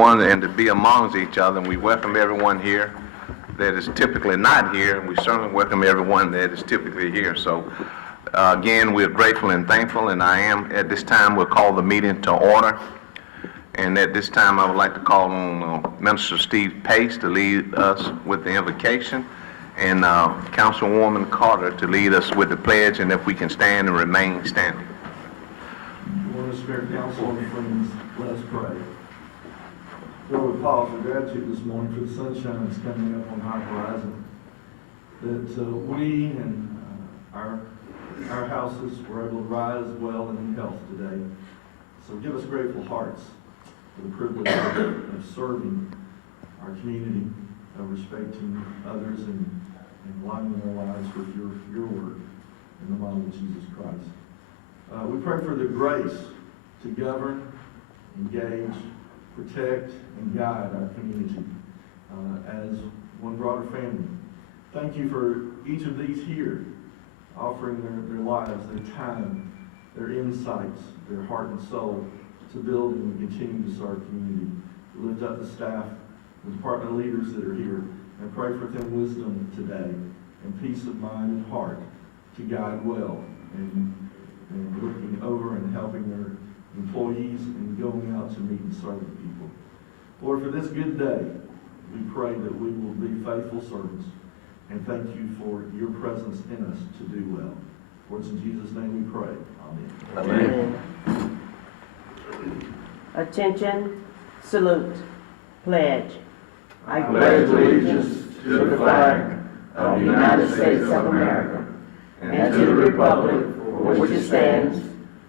and to be amongst each other, and we welcome everyone here that is typically not here, and we certainly welcome everyone that is typically here. So again, we're grateful and thankful, and at this time we'll call the meeting to order. And at this time I would like to call on Minister Steve Pace to lead us with the invocation, and Councilwoman Carter to lead us with the pledge, and if we can stand and remain standing. Lord, Spirit, Council, and friends, let us pray. Lord, we pause with gratitude this morning for the sunshine that's coming up on our horizon, that we and our houses were able to rise well and in health today. So give us grateful hearts for the privilege of serving our community, of respecting others, and enlightening our lives with your word in the model of Jesus Christ. We pray for the grace to govern, engage, protect, and guide our community as one broader family. Thank you for each of these here offering their lives, their time, their insights, their heart and soul to build and continue to serve community. We lift up the staff, the department leaders that are here, and pray for them wisdom today and peace of mind and heart to guide well and looking over and helping their employees and going out to meet and serve the people. Lord, for this good day, we pray that we will be faithful servants, and thank you for your presence in us to do well. For it's in Jesus' name we pray. Amen. Amen. Attention, salute, pledge. I pledge allegiance to the flag of the United States of America and to the republic for which it stands,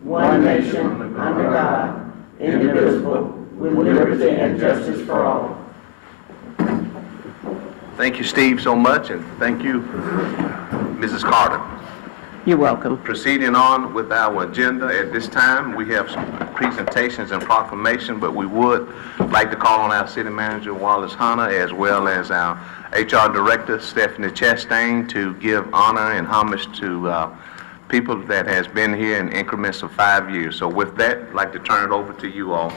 one nation, under God, indivisible, with liberty and justice for all. Thank you, Steve, so much, and thank you, Mrs. Carter. You're welcome. Proceeding on with our agenda, at this time we have some presentations and proclamation, but we would like to call on our city manager, Wallace Hunter, as well as our HR director, Stephanie Chastain, to give honor and homage to people that has been here in increments of 5 years. So with that, I'd like to turn it over to you all.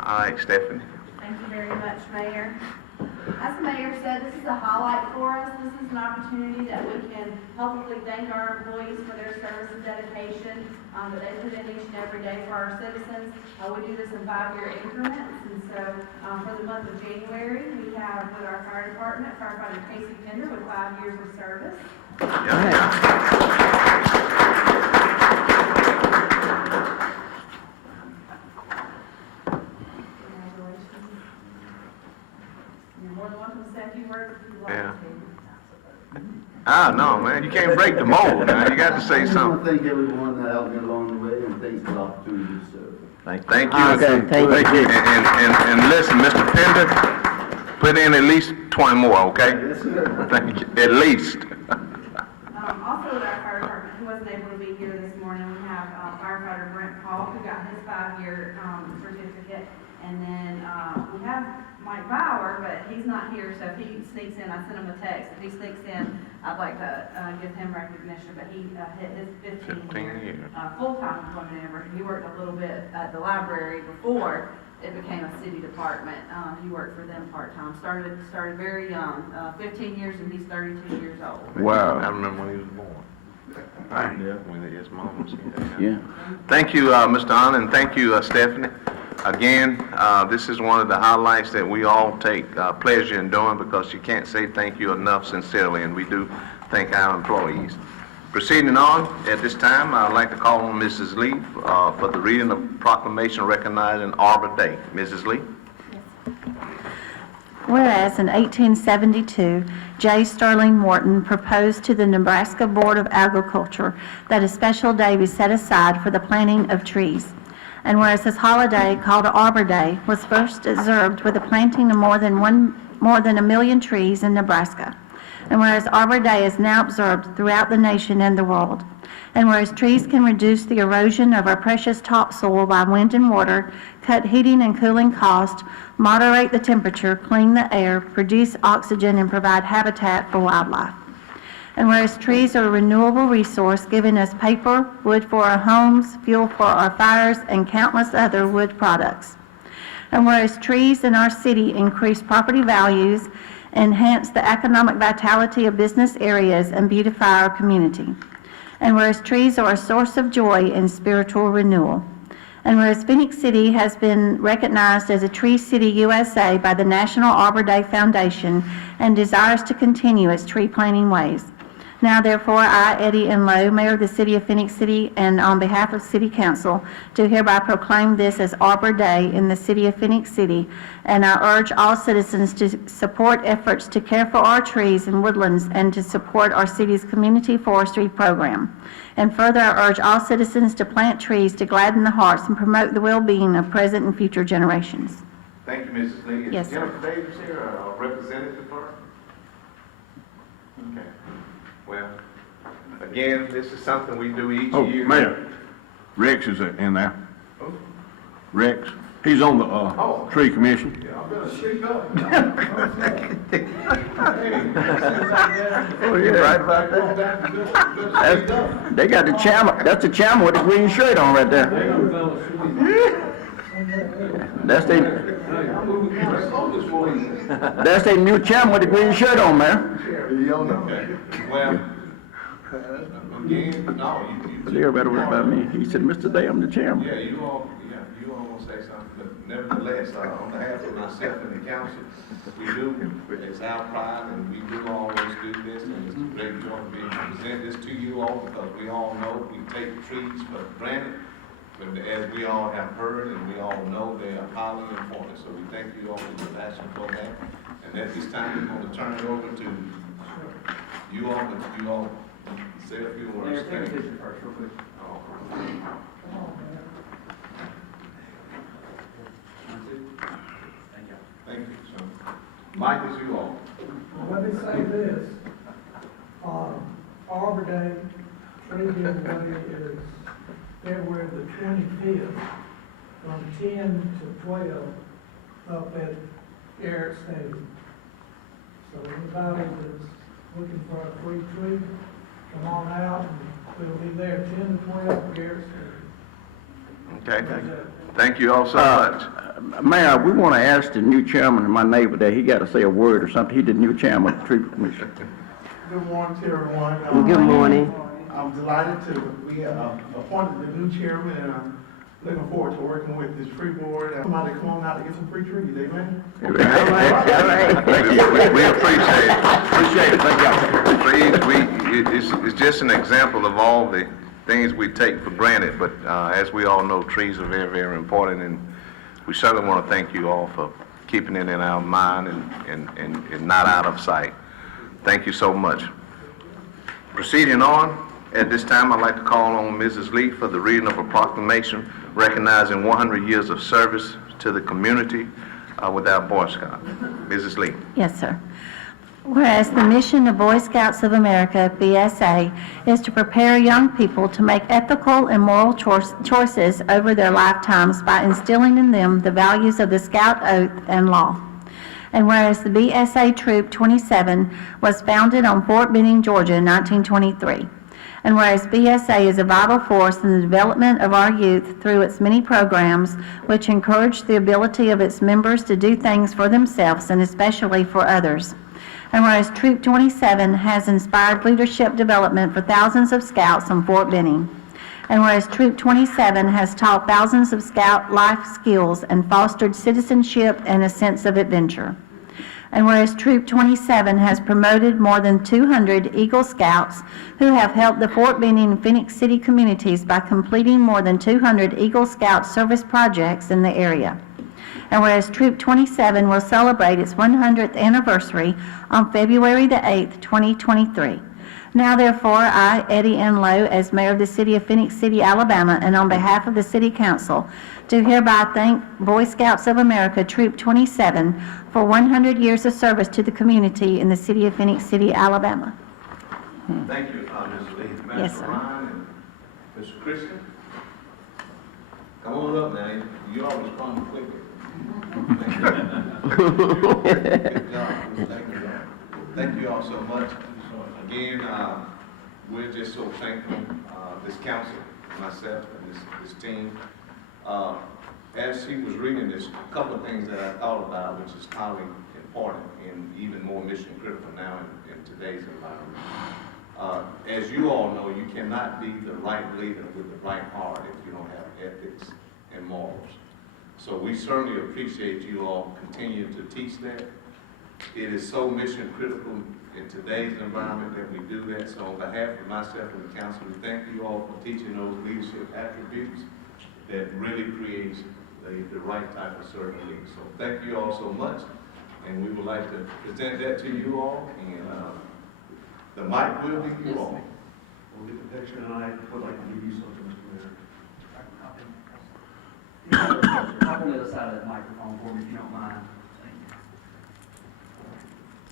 All right, Stephanie. Thank you very much, Mayor. As the Mayor said, this is a highlight for us. This is an opportunity that we can publicly thank our employees for their service and dedication that they put in each and every day for our citizens. We do this in 5-year increments, and so for the month of January, we have with our fire department, firefighter Casey Pender with 5 years of service. More than welcome to say a few words if you'd like to. Ah, no, man, you can't break the mold, man. You got to say I something. want to thank everyone that helped me along the way, and thanks for the opportunity to serve. Thank you. Okay, thank you. And listen, Mr. Pender, put in at least 20 more, okay? Yes, sir. Thank you. At least. Also with our fire department, who wasn't able to be here this morning, we have firefighter Brent Paul, who got his 5-year certificate. And then we have Mike Bauer, but he's not here, so if he sneaks in, I sent him a text. If he sneaks in, I'd like to give him recognition, but he hit his 15-year full-time employment anniversary. He worked a little bit at the library before it became a city department. He worked for them part-time. Started very young, 15 years, and he's 32 years old. Wow. I remember when he was born. Right. Yeah. When his mom was here. Yeah. Thank you, Mr. Hunter, and thank you, Stephanie. Again, this is one of the highlights that we all take pleasure in doing, because you can't say thank you enough sincerely, and we do thank our employees. Proceeding on, at this time, I'd like to call on Mrs. Lee for the reading of proclamation recognizing Arbor Day. Mrs. Lee? Whereas in 1872, J. Sterling Morton proposed to the Nebraska Board of Agriculture that a special day be set aside for the planting of trees. And whereas this holiday, called Arbor Day, was first observed with the planting of more than 1 million trees in Nebraska. And whereas Arbor Day is now observed throughout the nation and the world. And whereas trees can reduce the erosion of our precious topsoil by wind and water, cut heating and cooling costs, moderate the temperature, clean the air, produce oxygen, and provide habitat for wildlife. And whereas trees are a renewable resource, giving us paper, wood for our homes, fuel for our fires, and countless other wood products. And whereas trees in our city increase property values, enhance the economic vitality of business areas, and beautify our community. And whereas trees are a source of joy and spiritual renewal. And whereas Phenix City has been recognized as a Tree City USA by the National Arbor Day Foundation and desires to continue its tree planting ways. Now therefore, I, Eddie Enlow, Mayor of the City of Phenix City, and on behalf of City Council, do hereby proclaim this as Arbor Day in the City of Phenix City, and I urge all citizens to support efforts to care for our trees and woodlands and to support our city's community forestry program. And further, I urge all citizens to plant trees to gladden the hearts and promote the well-being of present and future generations. Thank you, Mrs. Lee. Yes, Is sir. Jennifer Davis here, a representative for her? Okay. Well, again, this is something we do each Oh, year. Mayor, Rex is in there. Oh. Rex, he's on the, Oh. tree commission. Yeah, I'm gonna speak up. Oh, yeah. Right about that. They got the chairman, that's the chairman with the green shirt on right there. That's their new chairman with the green shirt on, man. Okay. Well, again, no, you. They better worry about me. He said, Mr. Day, I'm the chairman. Yeah, you all want to say something, but nevertheless, on behalf of myself and the council, we do, it's our pride, and we do always do this, and it's a great joy to be able to present this to you all, because we all know we take trees for granted, but as we all have heard and we all know, they are highly important, so we thank you all for your passion for that. And at this time, we're going to turn it over to you all, but you all say a few words. Mayor, take a picture first, real quick. Thank you, sir. Mike, is you all. Let me say this, Arbor Day, Tree Giveaway is February the 25th, from 10 to 12, up at Garrett Stadium. So anybody that's looking for a free tree, come on out, and we'll be there 10 to 12 at Garrett Stadium. Okay, thank you all so much. Mayor, we want to ask the new chairman and my neighbor there, he got to say a word or something. He the new chairman of the tree commission. Good morning to everyone. Good morning. I'm delighted to be appointed the new chairman, and I'm looking forward to working with this tree board. Somebody come on out to get some free trees, amen? We appreciate it. Appreciate it, thank y'all. Trees, it's just an example of all the things we take for granted, but as we all know, trees are very, very important, and we certainly want to thank you all for keeping it in our mind and not out of sight. Thank you so much. Proceeding on, at this time, I'd like to call on Mrs. Lee for the reading of a proclamation recognizing 100 years of service to the community with our Boy Scouts. Mrs. Lee. Yes, sir. Whereas the mission of Boy Scouts of America, BSA, is to prepare young people to make ethical and moral choices over their lifetimes by instilling in them the values of the Scout Oath and law. And whereas the BSA Troop 27 was founded on Fort Benning, Georgia in 1923. And whereas BSA is a vital force in the development of our youth through its many programs, which encourage the ability of its members to do things for themselves and especially for others. And whereas Troop 27 has inspired leadership development for thousands of scouts on Fort Benning. And whereas Troop 27 has taught thousands of scout life skills and fostered citizenship and a sense of adventure. And whereas Troop 27 has promoted more than 200 Eagle Scouts who have helped the Fort Benning and Phenix City communities by completing more than 200 Eagle Scout service projects in the area. And whereas Troop 27 will celebrate its 100th anniversary on February the 8th, 2023. Now therefore, I, Eddie Enlow, as Mayor of the City of Phenix City, Alabama, and on behalf of the City Council, do hereby thank Boy Scouts of America Troop 27 for 100 years of service to the community in the City of Phenix City, Alabama. Thank you, Mrs. Lee. Yes, Mr. sir. Ryan and Mr. Christian. Come on up now. You all responded quickly. Good job. Thank you all so much. Again, we're just so thankful, this council, myself, and this team. as he was reading this, a couple of things that I thought about, which is highly important and even more mission critical now in today's environment. As you all know, you cannot be the right leader with the right heart if you don't have ethics and morals. So we certainly appreciate you all continuing to teach that. It is so mission critical in today's environment that we do that. So on behalf of myself and the council, we thank you all for teaching those leadership attributes that really creates the right type of servant leader. So thank you all so much, and we would like to present that to you all, and the mic will be you all. We'll get the picture, and I would like to give you something, Mr. Mayor. Hop on the other side of that microphone for me, if you don't mind.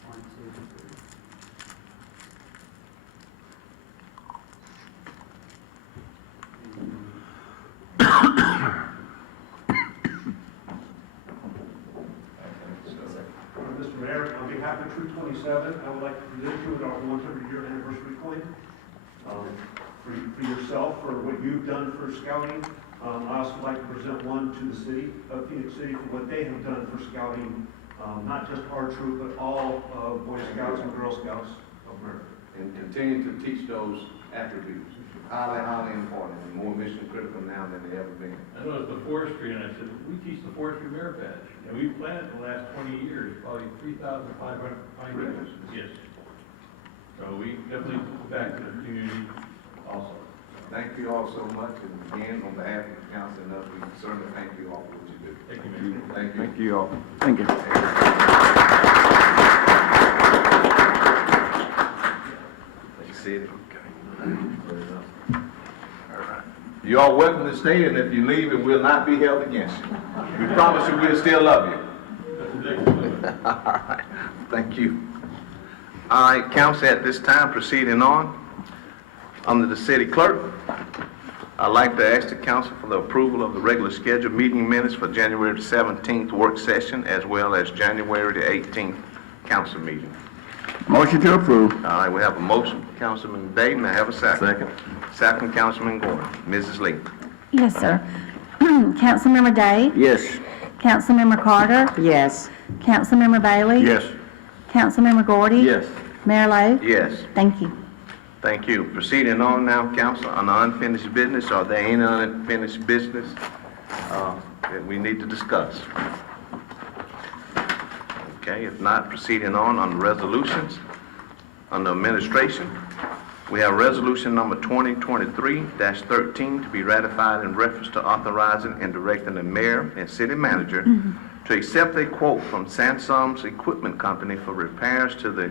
One, two, three. Mr. Mayor, on behalf of Troop 27, I would like to present you with our 100-year anniversary coin. For yourself, for what you've done for scouting. I also like to present one to the City of Phenix City for what they have done for scouting, not just our troop, but all Boy Scouts and Girl Scouts of America. And continue to teach those attributes. Highly important, and more mission critical now than they ever been. I noticed the forestry, and I said, we teach the forestry merit badge, and we've planted the last 20 years, probably 3,500 pine trees. Yes. So we definitely give back to the community also. Thank you all so much, and again, on behalf of the council and us, we certainly thank you all for what you do. Thank you, Mayor. Thank you. Thank you all. Thank you. See it? You are welcome to stay, and if you leave, it will not be held against you. We promise you we'll still love you. All right, thank you. All right, council, at this time, proceeding on, under the city clerk, I'd like to ask the council for the approval of the regular scheduled meeting minutes for January the 17th work session, as well as January the 18th council meeting. Motion to approve. All right, we have a motion, Councilman Day, may I have a second? Second. Second, Councilman Gordon. Mrs. Lee. Yes, sir. Councilmember Day? Yes. Councilmember Carter? Yes. Councilmember Bailey? Yes. Councilmember Gordy? Yes. Mayor Lo? Yes. Thank you. Thank you. Proceeding on now, council, on the unfinished business, are there any unfinished business that we need to discuss? Okay, if not, proceeding on the resolutions, on the administration, we have resolution number 2023-13 to be ratified in reference to authorizing and directing the mayor and city manager to accept a quote from Sansom's Equipment Company for repairs to the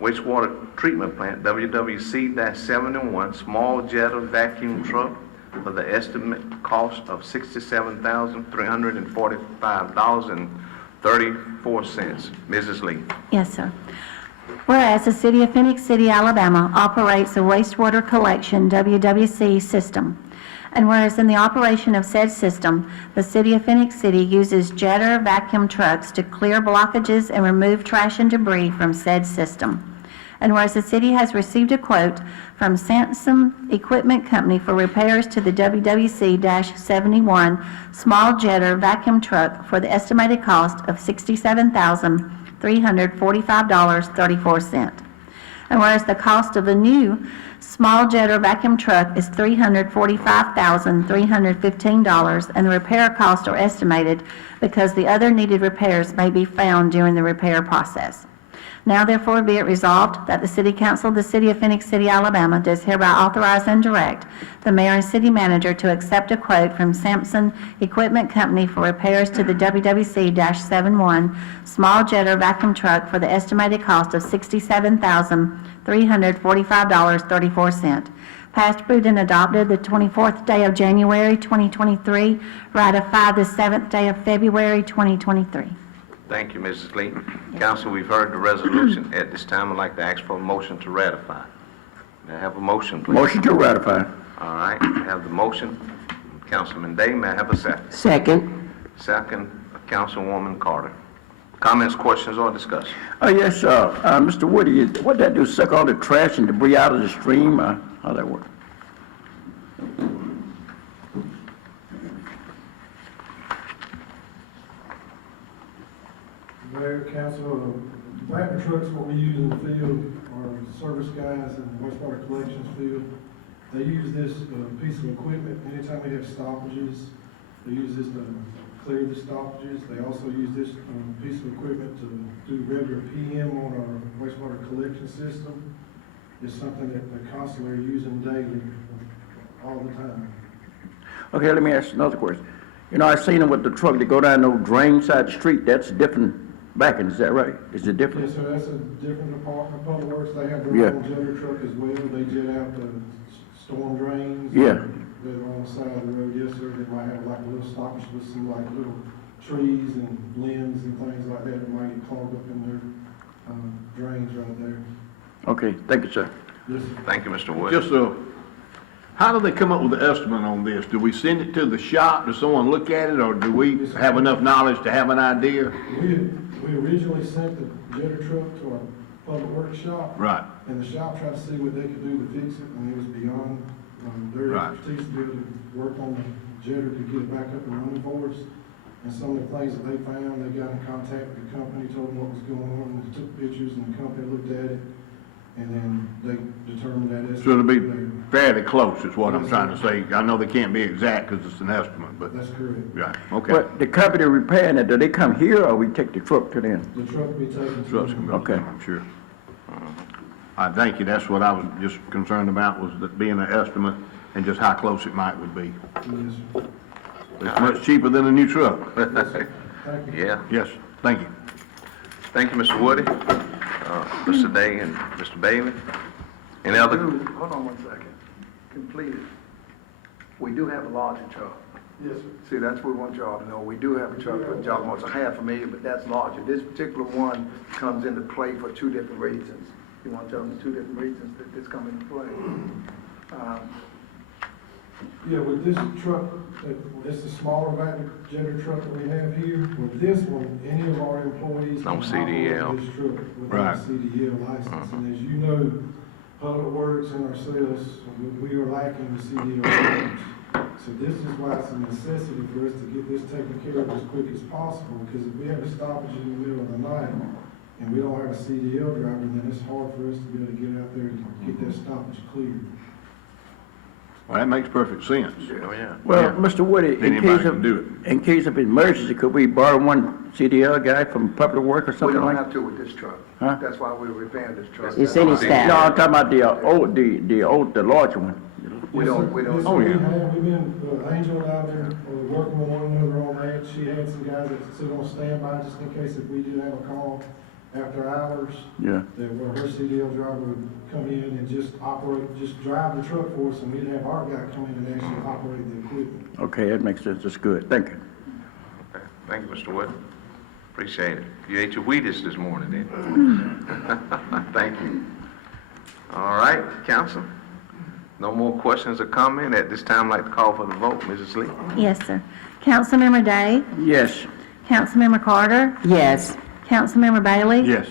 wastewater treatment plant WWC-71 small jetter vacuum truck for the estimate cost of $67,345.34. Mrs. Lee. Yes, sir. Whereas the City of Phenix City, Alabama operates a wastewater collection WWC system, and whereas in the operation of said system, the City of Phenix City uses jetter vacuum trucks to clear blockages and remove trash and debris from said system. And whereas the city has received a quote from Sansom Equipment Company for repairs to the WWC-71 small jetter vacuum truck for the estimated cost of $67,345.34. And whereas the cost of the new small jetter vacuum truck is $345,315, and the repair costs are estimated because the other needed repairs may be found during the repair process. Now therefore be it resolved that the City Council of the City of Phenix City, Alabama does hereby authorize and direct the mayor and city manager to accept a quote from Sampson Equipment Company for repairs to the WWC-71 small jetter vacuum truck for the estimated cost of $67,345.34. Passed, approved, and adopted the 24th day of January 2023, ratified the 7th day of February 2023. Thank you, Mrs. Lee. Council, we've heard the resolution. At this time, I'd like to ask for a motion to ratify. May I have a motion, please? Motion to ratify. All right, I have the motion. Councilman Day, may I have a second? Second. Second, Councilwoman Carter. Comments, questions, or discussion? Yes, Mr. Woody, what'd that do, suck all the trash and debris out of the stream? How'd that work? Mayor, council, Wagner trucks, what we use in the field, our service guys in the wastewater collections field, they use this piece of equipment anytime we have stoppages. They use this to clear the stoppages. They also use this piece of equipment to do regular PM on our wastewater collection system. It's something that they constantly are using daily, all the time. Okay, let me ask you another question. You know, I seen them with the truck, they go down no drain side the street, that's different backing, is that right? Is it different? Yes, sir, that's a different department, Public Works. They have their Yeah. own jetter truck as well. They jet out the storm drains. Yeah. That are on the side of the road, yes, sir. They might have like a little stoppage with some like little trees and limbs and things like that that might get clogged up in their drains right there. Okay, thank you, sir. Yes, sir. Thank you, Mr. Wood. Just, how do they come up with the estimate on this? Do we send it to the shop? Does someone look at it, or do we have enough knowledge to have an idea? We originally sent the jetter truck to our Public Works shop. Right. And the shop tried to see what they could do to fix it, and it was beyond their Right. expertise to be able to work on the jetter to get it back up and running for us. And some of the things that they found, they got in contact with the company, told them what was going on, and took pictures, and the company looked at it, and then they determined that it's. So it'll be fairly close, is what I'm trying to say. I know they can't be exact because it's an estimate, but, That's correct. right, okay. But the company repairing it, do they come here or we take the truck to them? The truck will be taken to. Trust them. me. Okay. Sure. I thank you. That's what I was just concerned about, was that being an estimate and just how close it might would be. Yes, sir. It's much cheaper than a new truck. Thank you. Yeah. Yes, thank you. Thank you, Mr. Woody, Mr. Day, and Mr. Bailey. Any other? Hold on 1 second. Completed. We do have a larger truck. Yes, sir. See, that's what we want y'all to know. We do have a truck, but y'all wants a $500,000, but that's larger. This particular one comes into play for two different reasons. You want to tell them the two different reasons that this come into play? Yeah, with this truck, it's a smaller Wagner jetter truck that we have here. With this one, any of our employees No can CDL. operate this truck Right. without a CDL license. And as you know, Public Works and ourselves, we are lacking the CDL license. So this is why it's a necessity for us to get this taken care of as quick as possible, because if we have a stoppage in the middle of the night and we don't have a CDL driver, then it's hard for us to be able to get out there and get that stoppage cleared. Well, that makes perfect sense. Oh, yeah. Well, Yeah. Mr. Woody, in Anybody case can of, do in case of emergency, could we borrow one CDL guy from Public Work or We something don't like? have to with this truck. Huh? That's why we're repairing this truck. It's any No, staff. I'm talking about the larger one. We Yes, don't- sir. we don't- Yes, sir. Oh, yeah. We've been, Angel and I have been working with one another on that. She had some guys that sit on standby just in case if we did have a call after hours, Yeah. that where her CDL driver would come in and just drive the truck for us, and we'd have our guy come in and actually operate the equipment. Okay, that makes sense. That's good. Thank you. Okay. Thank you, Mr. Wood. Appreciate it. You ate your Wheaties this morning, then. Thank you. All right, council. No more questions or comment. At this time, I'd like to call for the vote. Mrs. Lee? Yes, sir. Councilmember Day? Yes. Councilmember Carter? Yes. Councilmember Bailey? Yes.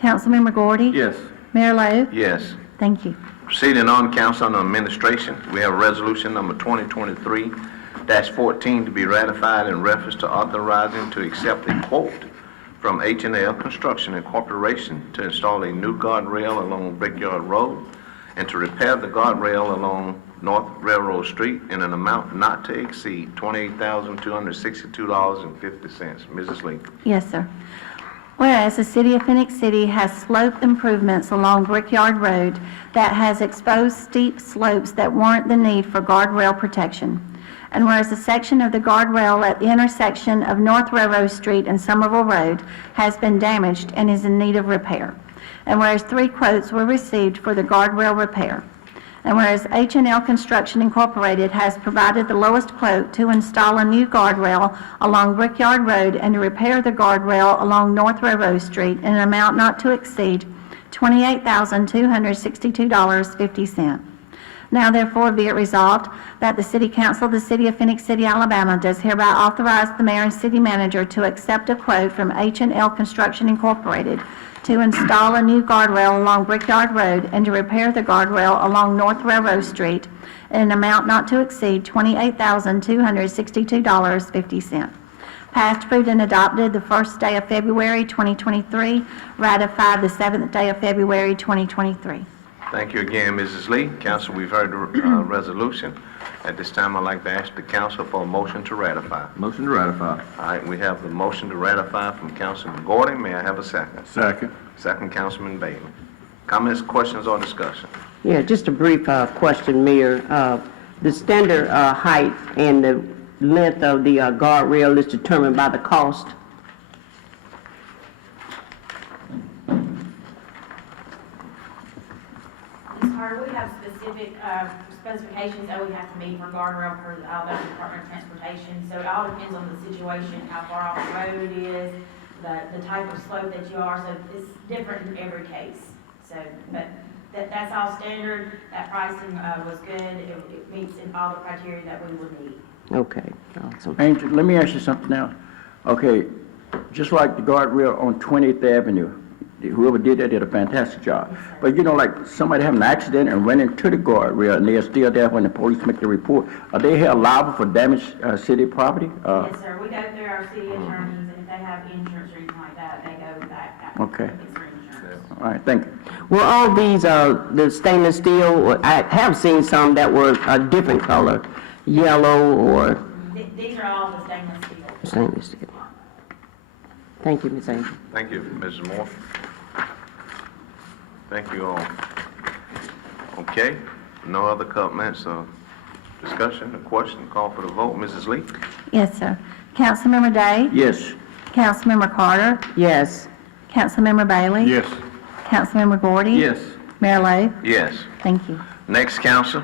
Councilmember Gordy? Yes. Mayor Lo? Yes. Thank you. Proceeding on, council on administration, we have resolution number 2023-14 to be ratified in reference to authorizing to accept a quote from H&L Construction Incorporation to install a new guardrail along Brickyard Road and to repair the guardrail along North Railroad Street in an amount not to exceed $28,262.50. Mrs. Lee. Yes, sir. Whereas the City of Phenix City has slope improvements along Brickyard Road that has exposed steep slopes that warrant the need for guardrail protection. And whereas a section of the guardrail at the intersection of North Railroad Street and Somerville Road has been damaged and is in need of repair. And whereas 3 quotes were received for the guardrail repair. And whereas H&L Construction Incorporated has provided the lowest quote to install a new guardrail along Brickyard Road and to repair the guardrail along North Railroad Street in an amount not to exceed $28,262.50. Now therefore be it resolved that the City Council of the City of Phenix City, Alabama does hereby authorize the mayor and city manager to accept a quote from H&L Construction Incorporated to install a new guardrail along Brickyard Road and to repair the guardrail along North Railroad Street in an amount not to exceed $28,262.50. Passed, approved, and adopted the first day of February 2023, ratified the 7th day of February 2023. Thank you again, Mrs. Lee. Council, we've heard the resolution. At this time, I'd like to ask the council for a motion to ratify. Motion to ratify. All right, we have the motion to ratify from Councilman Gordon. May I have a second? Second. Second, Councilman Bailey. Comments, questions, or discussion? Yeah, just a brief question, Mayor. The standard height and the length of the guardrail is determined by the cost. Ms. Carter, we have specific specifications that we have to meet for guardrail for the Alabama Department of Transportation. So it all depends on the situation, how far off the road it is, the type of slope that you are. So it's different in every case. So, but that's all standard. That pricing was good. It meets in all the criteria that we would need. Okay, awesome. Angel, let me ask you something now. Okay, just like the guardrail on 20th Avenue, whoever did that did a fantastic job. But you know, like somebody have an accident and run into the guardrail and they're still there when the police make the report, are they held liable for damaged city property? Yes, sir. We go through our city attorneys, and if they have insurance or anything like that, they go back. Okay. It's for insurance. All right, thank you. Well, all these, the stainless steel, I have seen some that were a different color, yellow or These are all the stainless steel. stainless steel. Thank you, Ms. Angel. Thank you, Mrs. Moore. Thank you all. Okay, no other comments or discussion or question? Call for the vote. Mrs. Lee? Yes, sir. Councilmember Day? Yes. Councilmember Carter? Yes. Councilmember Bailey? Yes. Councilmember Gordy? Yes. Mayor Lo? Yes. Thank you. Next, council,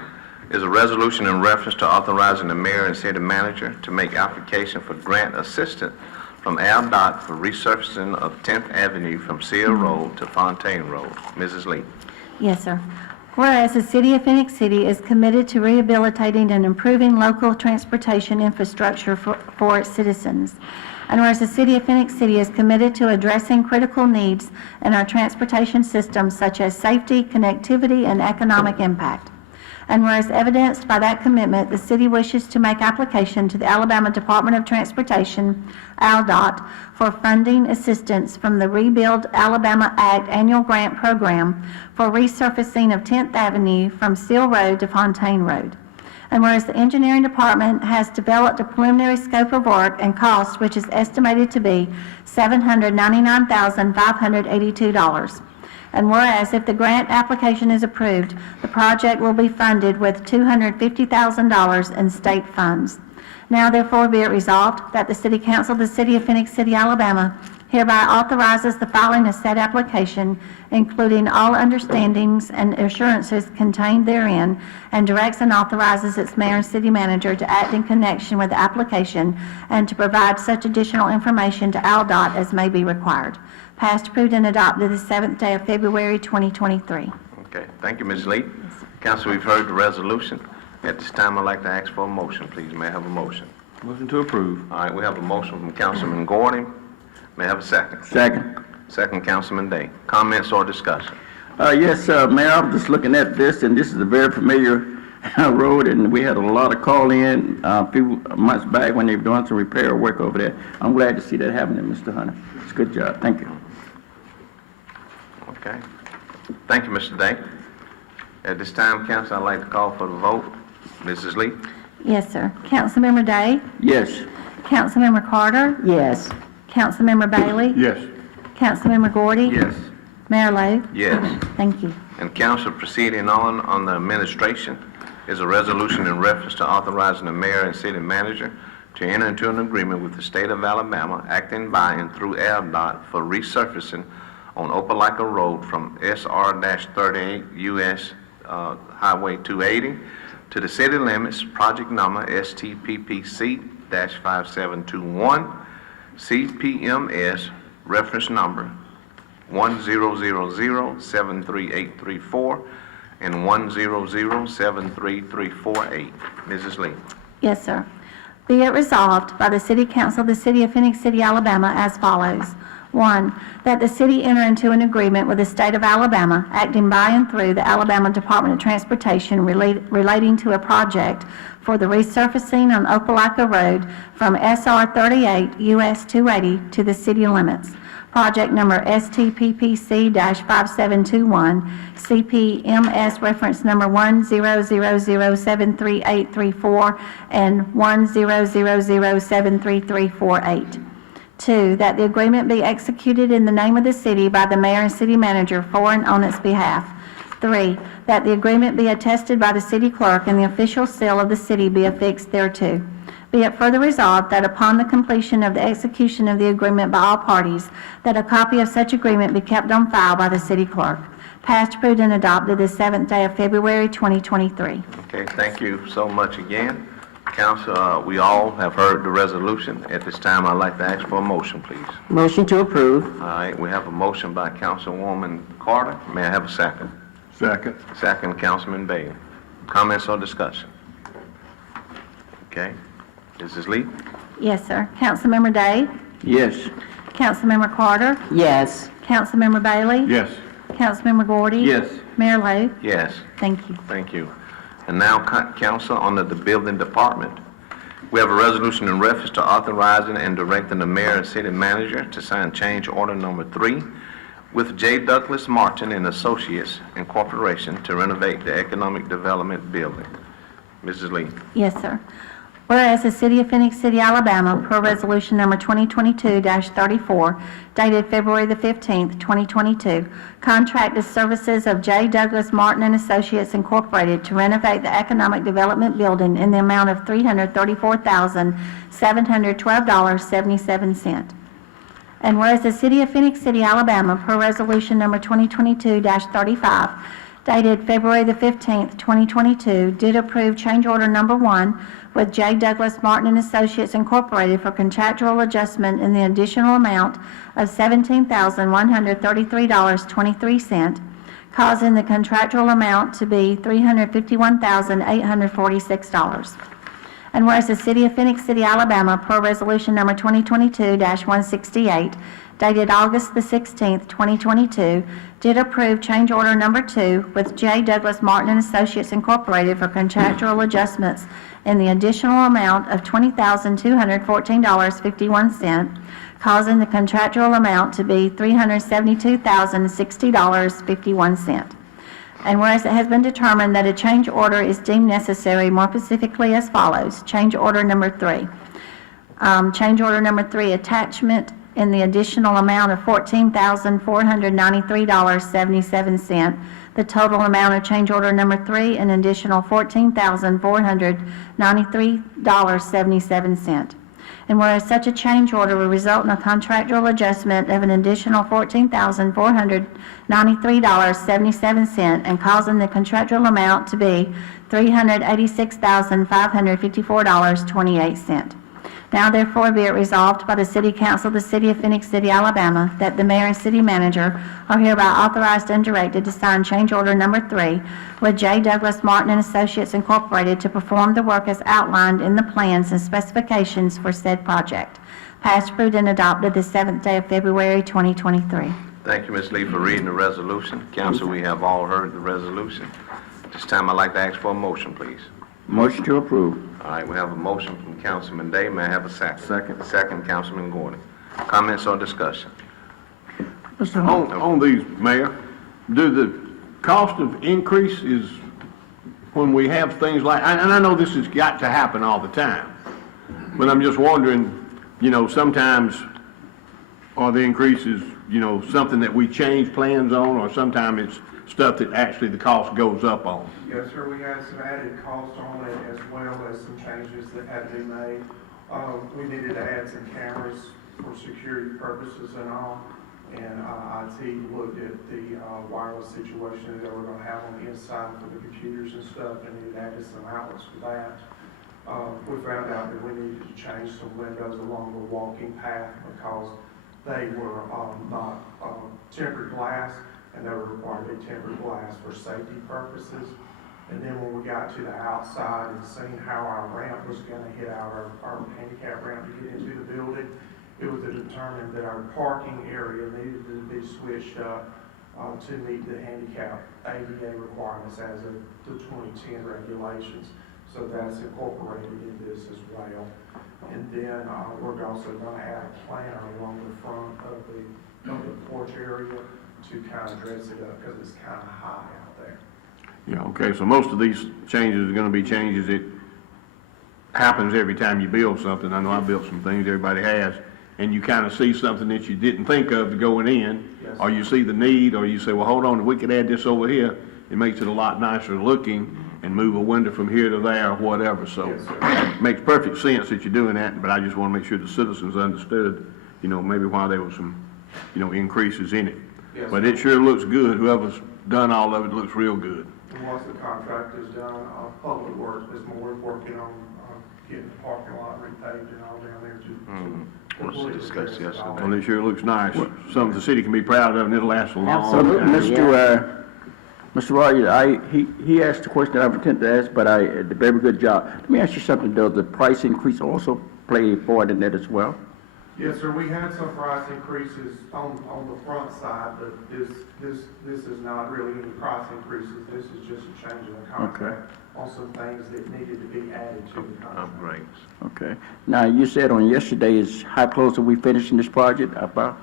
is a resolution in reference to authorizing the mayor and city manager to make application for grant assistance from ALDOT for resurfacing of 10th Avenue from Seal Road to Fontaine Road. Mrs. Lee. Yes, sir. Whereas the City of Phenix City is committed to rehabilitating and improving local transportation infrastructure for its citizens. And whereas the City of Phenix City is committed to addressing critical needs in our transportation system such as safety, connectivity, and economic impact. And whereas evidenced by that commitment, the city wishes to make application to the Alabama Department of Transportation, ALDOT, for funding assistance from the Rebuild Alabama Act Annual Grant Program for resurfacing of 10th Avenue from Seal Road to Fontaine Road. And whereas the engineering department has developed a preliminary scope of work and cost which is estimated to be $799,582. And whereas if the grant application is approved, the project will be funded with $250,000 in state funds. Now therefore be it resolved that the City Council of the City of Phenix City, Alabama hereby authorizes the filing of said application, including all understandings and assurances contained therein, and directs and authorizes its mayor and city manager to act in connection with the application and to provide such additional information to ALDOT as may be required. Passed, approved, and adopted the 7th day of February 2023. Okay, thank you, Ms. Lee. Council, we've heard the resolution. At this time, I'd like to ask for a motion, please. May I have a motion? Motion to approve. All right, we have a motion from Councilman Gordon. May I have a second? Second. Second, Councilman Day. Comments or discussion? Yes, Mayor, I was just looking at this, and this is a very familiar road, and we had a lot of call-in a few months back when they were doing some repair work over there. I'm glad to see that happening, Mr. Hunter. It's a good job. Thank you. Okay. Thank you, Mr. Day. At this time, council, I'd like to call for the vote. Mrs. Lee? Yes, sir. Councilmember Day? Yes. Councilmember Carter? Yes. Councilmember Bailey? Yes. Councilmember Gordy? Yes. Mayor Lo? Yes. Thank you. And council, proceeding on the administration is a resolution in reference to authorizing the mayor and city manager to enter into an agreement with the state of Alabama, acting by and through ALDOT for resurfacing on Opelika Road from SR-38 US Highway 280 to the city limits, project number STPPC-5721, CPMS reference number 1000-73834 and 100-73348. Mrs. Lee. Yes, sir. Be it resolved by the City Council of the City of Phenix City, Alabama as follows. One, that the city enter into an agreement with the state of Alabama, acting by and through the Alabama Department of Transportation relating to a project for the resurfacing on Opelika Road from SR 38 US 280 to the city limits. Project number STPPC-5721, CPMS reference number 100073834 and 100073348. Two, that the agreement be executed in the name of the city by the mayor and city manager for and on its behalf. Three, that the agreement be attested by the city clerk and the official seal of the city be affixed thereto. Be it further resolved that upon the completion of the execution of the agreement by all parties, that a copy of such agreement be kept on file by the city clerk. Passed, approved, and adopted the 7th day of February 2023. Okay, thank you so much again. Council, we all have heard the resolution. At this time, I'd like to ask for a motion, please. Motion to approve. All right, we have a motion by Councilwoman Carter. May I have a second? Second. Second, Councilman Bailey. Comments or discussion? Okay. Mrs. Lee? Yes, sir. Councilmember Day? Yes. Councilmember Carter? Yes. Councilmember Bailey? Yes. Councilmember Gordy? Yes. Mayor Lo? Yes. Thank you. Thank you. And now, Council, under the Building Department, we have a resolution in reference to authorizing and directing the mayor and city manager to sign change order number 3 with J. Douglas Martin and Associates Incorporation to renovate the Economic Development Building. Mrs. Lee. Yes, sir. Whereas the City of Phenix City, Alabama, per resolution number 2022-34, dated February the 15th, 2022, contracted services of J. Douglas Martin and Associates Incorporated to renovate the Economic Development Building in the amount of $334,712.77. And whereas the City of Phenix City, Alabama, per resolution number 2022-35, dated February the 15th, 2022, did approve change order number 1 with J. Douglas Martin and Associates Incorporated for contractual adjustment in the additional amount of $17,133.23, causing the contractual amount to be $351,846. And whereas the City of Phenix City, Alabama, per resolution number 2022-168, dated August the 16th, 2022, did approve change order number 2 with J. Douglas Martin and Associates Incorporated for contractual adjustments in the additional amount of $20,214.51, causing the contractual amount to be $372,060.51. And whereas it has been determined that a change order is deemed necessary, more specifically as follows. Change order number 3. Change order number 3, attachment in the additional amount of $14,493.77. The total amount of change order number 3, an additional $14,493.77. And whereas such a change order will result in a contractual adjustment of an additional $14,493.77 and causing the contractual amount to be $386,554.28. Now therefore be it resolved by the City Council of the City of Phenix City, Alabama, that the mayor and city manager are hereby authorized and directed to sign change order number 3 with J. Douglas Martin and Associates Incorporated to perform the work as outlined in the plans and specifications for said project. Passed, approved, and adopted the 7th day of February 2023. Thank you, Ms. Lee, for reading the resolution. Council, we have all heard the resolution. At this time, I'd like to ask for a motion, please. Motion to approve. All right, we have a motion from Councilman Day. May I have a second? Second. Second, Councilman Gordon. Comments or discussion? Mr. Hunt. On these, Mayor, do the cost of increase is when we have things like, and I know this has got to happen all the time, but I'm just wondering, sometimes are the increases, something that we change plans on, or sometimes it's stuff that actually the cost goes up on? Yes, sir, we had some added cost on it as well as some changes that had to be made. We needed to add some cameras for security purposes and all. And IT looked at the wireless situation that we're going to have on the inside for the computers and stuff, and it added some outlets for that. We found out that we needed to change some windows along the walking path because they were not tempered glass, and they were required to be tempered glass for safety purposes. And then when we got to the outside and seeing how our ramp was going to hit out, our handicap ramp to get into the building, it was determined that our parking area needed to be switched up to meet the handicap ADA requirements as of the 2010 regulations. So that's incorporated in this as well. And then we're also going to add a planter along the front of the porch area to kind of dress it up because it's kind of high out there. Yeah, okay, so most of these changes are gonna be changes that happens every time you build something. I know I built some things, everybody has, and you kind of see something that you didn't think of going in, Yes. or you see the need, or you say, well, hold on, if we could add this over here, it makes it a lot nicer looking, and move a window from here to there, or whatever, so. Yes, sir. It makes perfect sense that you're doing that, but I just wanna make sure the citizens understood, maybe why there was some, increases in it. Yes, But sir. it sure looks good, whoever's done all of it looks real good. And once the contract is done, Public Works, Ms. Moore is working on getting the parking lot repaved and all down there to. Was completely discussed address it all. yesterday. Well, it sure looks nice. Something the city can be proud of, and it'll last a long Absolutely. time. Mr. Rogers, he asked the question that I intended to ask, but I did a very good job. Let me ask you something, does the price increase also play a part in that as well? Yes, sir, we had some price increases on the front side, but this is not really any price increases. This is just a change in the contract on some things that needed to be added to the contract. Upgrades. Okay. Now, you said on yesterday's, how close are we finishing this project? About?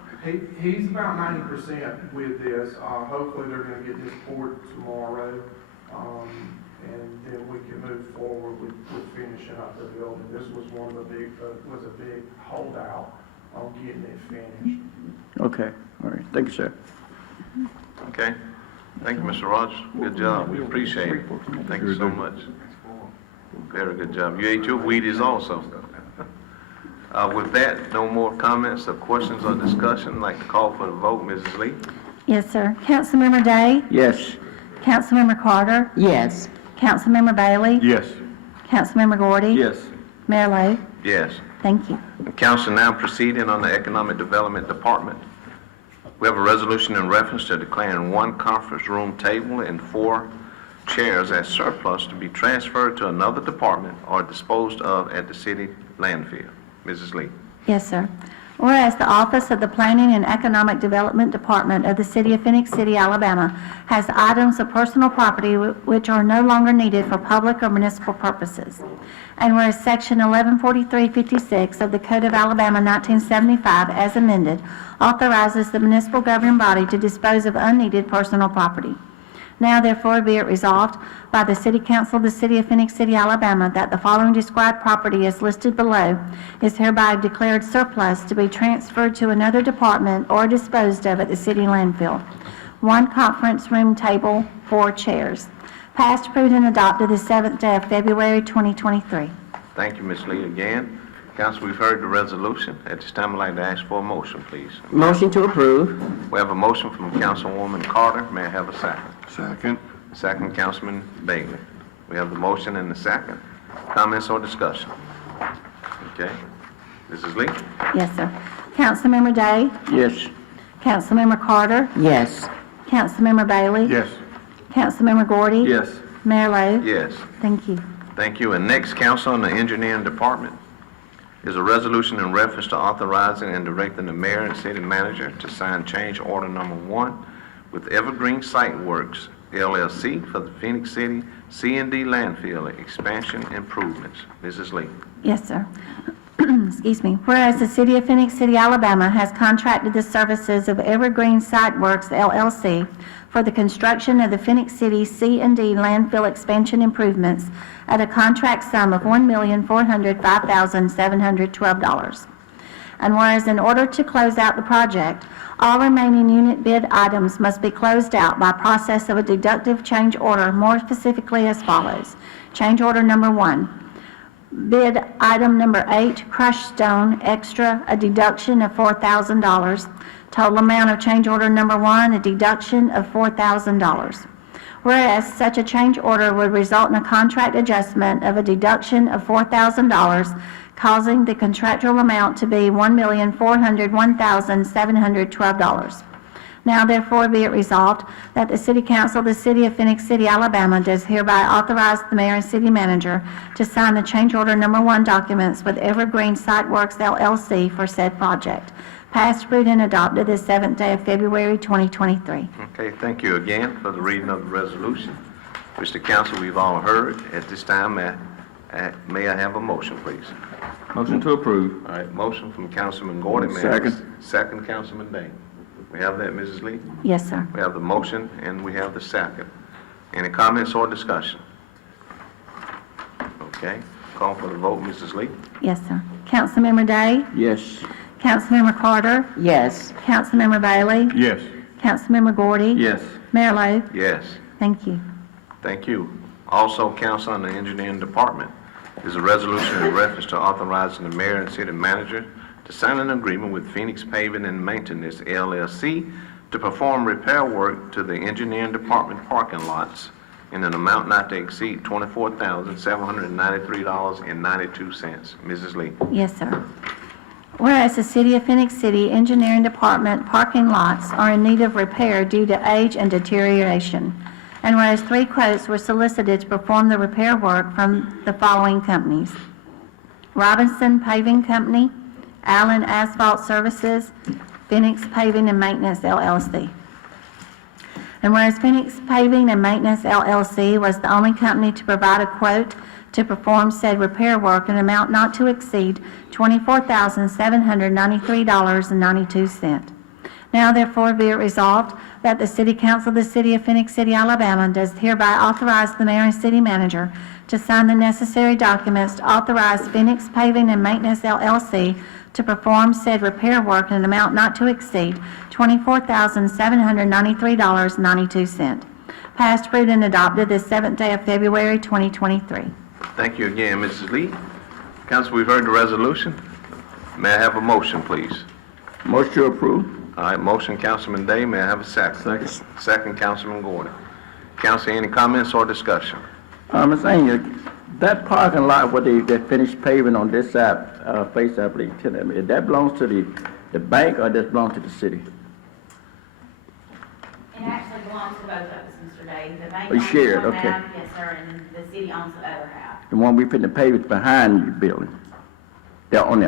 He's about 90% with this. Hopefully, they're gonna get this poured tomorrow, and then we can move forward with finishing up the building. This was one of the was a big holdout on getting it finished. Okay, all right. Thank you, sir. Okay. Thank you, Mr. Rogers. Good job. We appreciate it. Thank you so much. Very good job. You ate your Wheaties also. With that, no more comments or questions or discussion. I'd like to call for the vote. Mrs. Lee? Yes, sir. Councilmember Day? Yes. Councilmember Carter? Yes. Councilmember Bailey? Yes. Councilmember Gordy? Yes. Mayor Lo? Yes. Thank you. Council now proceeding on the Economic Development Department. We have a resolution in reference to declaring one conference room table and 4 chairs as surplus to be transferred to another department or disposed of at the city landfill. Mrs. Lee. Yes, sir. Whereas the Office of the Planning and Economic Development Department of the City of Phenix City, Alabama has items of personal property which are no longer needed for public or municipal purposes. And whereas Section 114356 of the Code of Alabama 1975, as amended, authorizes the municipal governing body to dispose of unneeded personal property. Now therefore be it resolved by the City Council of the City of Phenix City, Alabama, that the following described property as listed below is hereby declared surplus to be transferred to another department or disposed of at the city landfill. 1 conference room table, 4 chairs. Passed, approved, and adopted the 7th day of February 2023. Thank you, Ms. Lee, again. Council, we've heard the resolution. At this time, I'd like to ask for a motion, please. Motion to approve. We have a motion from Councilwoman Carter. May I have a second? Second. Second, Councilman Bailey. We have the motion and the second. Comments or discussion? Okay. Mrs. Lee? Yes, sir. Councilmember Day? Yes. Councilmember Carter? Yes. Councilmember Bailey? Yes. Councilmember Gordy? Yes. Mayor Lo? Yes. Thank you. Thank you. And next, Council on the Engineering Department is a resolution in reference to authorizing and directing the mayor and city manager to sign change order number 1 with Evergreen Site Works LLC for the Phenix City C&D landfill expansion improvements. Mrs. Lee. Yes, sir. Excuse me. Whereas the City of Phenix City, Alabama has contracted the services of Evergreen Site Works LLC for the construction of the Phenix City C&D landfill expansion improvements at a contract sum of $1,405,712. And whereas in order to close out the project, all remaining unit bid items must be closed out by process of a deductive change order, more specifically as follows. Change order number 1. Bid item number 8, crushed stone, extra, a deduction of $4,000. Total amount of change order number 1, a deduction of $4,000. Whereas such a change order would result in a contract adjustment of a deduction of $4,000, causing the contractual amount to be $1,401,712. Now therefore be it resolved that the City Council of the City of Phenix City, Alabama does hereby authorize the mayor and city manager to sign the change order number 1 documents with Evergreen Site Works LLC for said project. Passed, approved, and adopted this 7th day of February 2023. Okay, thank you again for the reading of the resolution. Mr. Council, we've all heard. At this time, may I have a motion, please? Motion to approve. All right, motion from Councilman Gordon. May I have a Second. Second, Councilman Day. We have that, Mrs. Lee? Yes, sir. We have the motion and we have the second. Any comments or discussion? Okay, call for the vote, Mrs. Lee? Yes, sir. Councilmember Day? Yes. Councilmember Carter? Yes. Councilmember Bailey? Yes. Councilmember Gordy? Yes. Mayor Lo? Yes. Thank you. Thank you. Also, council on the engineering department is a resolution in reference to authorizing the mayor and city manager to sign an agreement with Phoenix Paving and Maintenance LLC to perform repair work to the engineering department parking lots in an amount not to exceed $24,793.92. Mrs. Lee. Yes, sir. Whereas the City of Phenix City Engineering Department parking lots are in need of repair due to age and deterioration, and whereas 3 quotes were solicited to perform the repair work from the following companies: Robinson Paving Company, Allen Asphalt Services, Phoenix Paving and Maintenance LLC. And whereas Phoenix Paving and Maintenance LLC was the only company to provide a quote to perform said repair work in an amount not to exceed $24,793.92. Now therefore be it resolved that the City Council of the City of Phenix City, Alabama does hereby authorize the mayor and city manager to sign the necessary documents to authorize Phoenix Paving and Maintenance LLC to perform said repair work in an amount not to exceed $24,793.92. Passed, approved, and adopted this 7th day of February 2023. Thank you again, Mrs. Lee. Council, we've heard the resolution. May I have a motion, please? Motion to approve. All right, motion, Councilman Day. May I have a second? Second. Second, Councilman Gordon. Council, any comments or discussion? Ms. Anya, that parking lot where they finished paving on this side, face, I believe, that belongs to the bank or that belongs to the city? It actually belongs to both of us, Mr. Day. The bank Oh, you owns share it, one okay. half, yes, sir, and the city owns the other half. The one we put the pavement behind your building? They're on the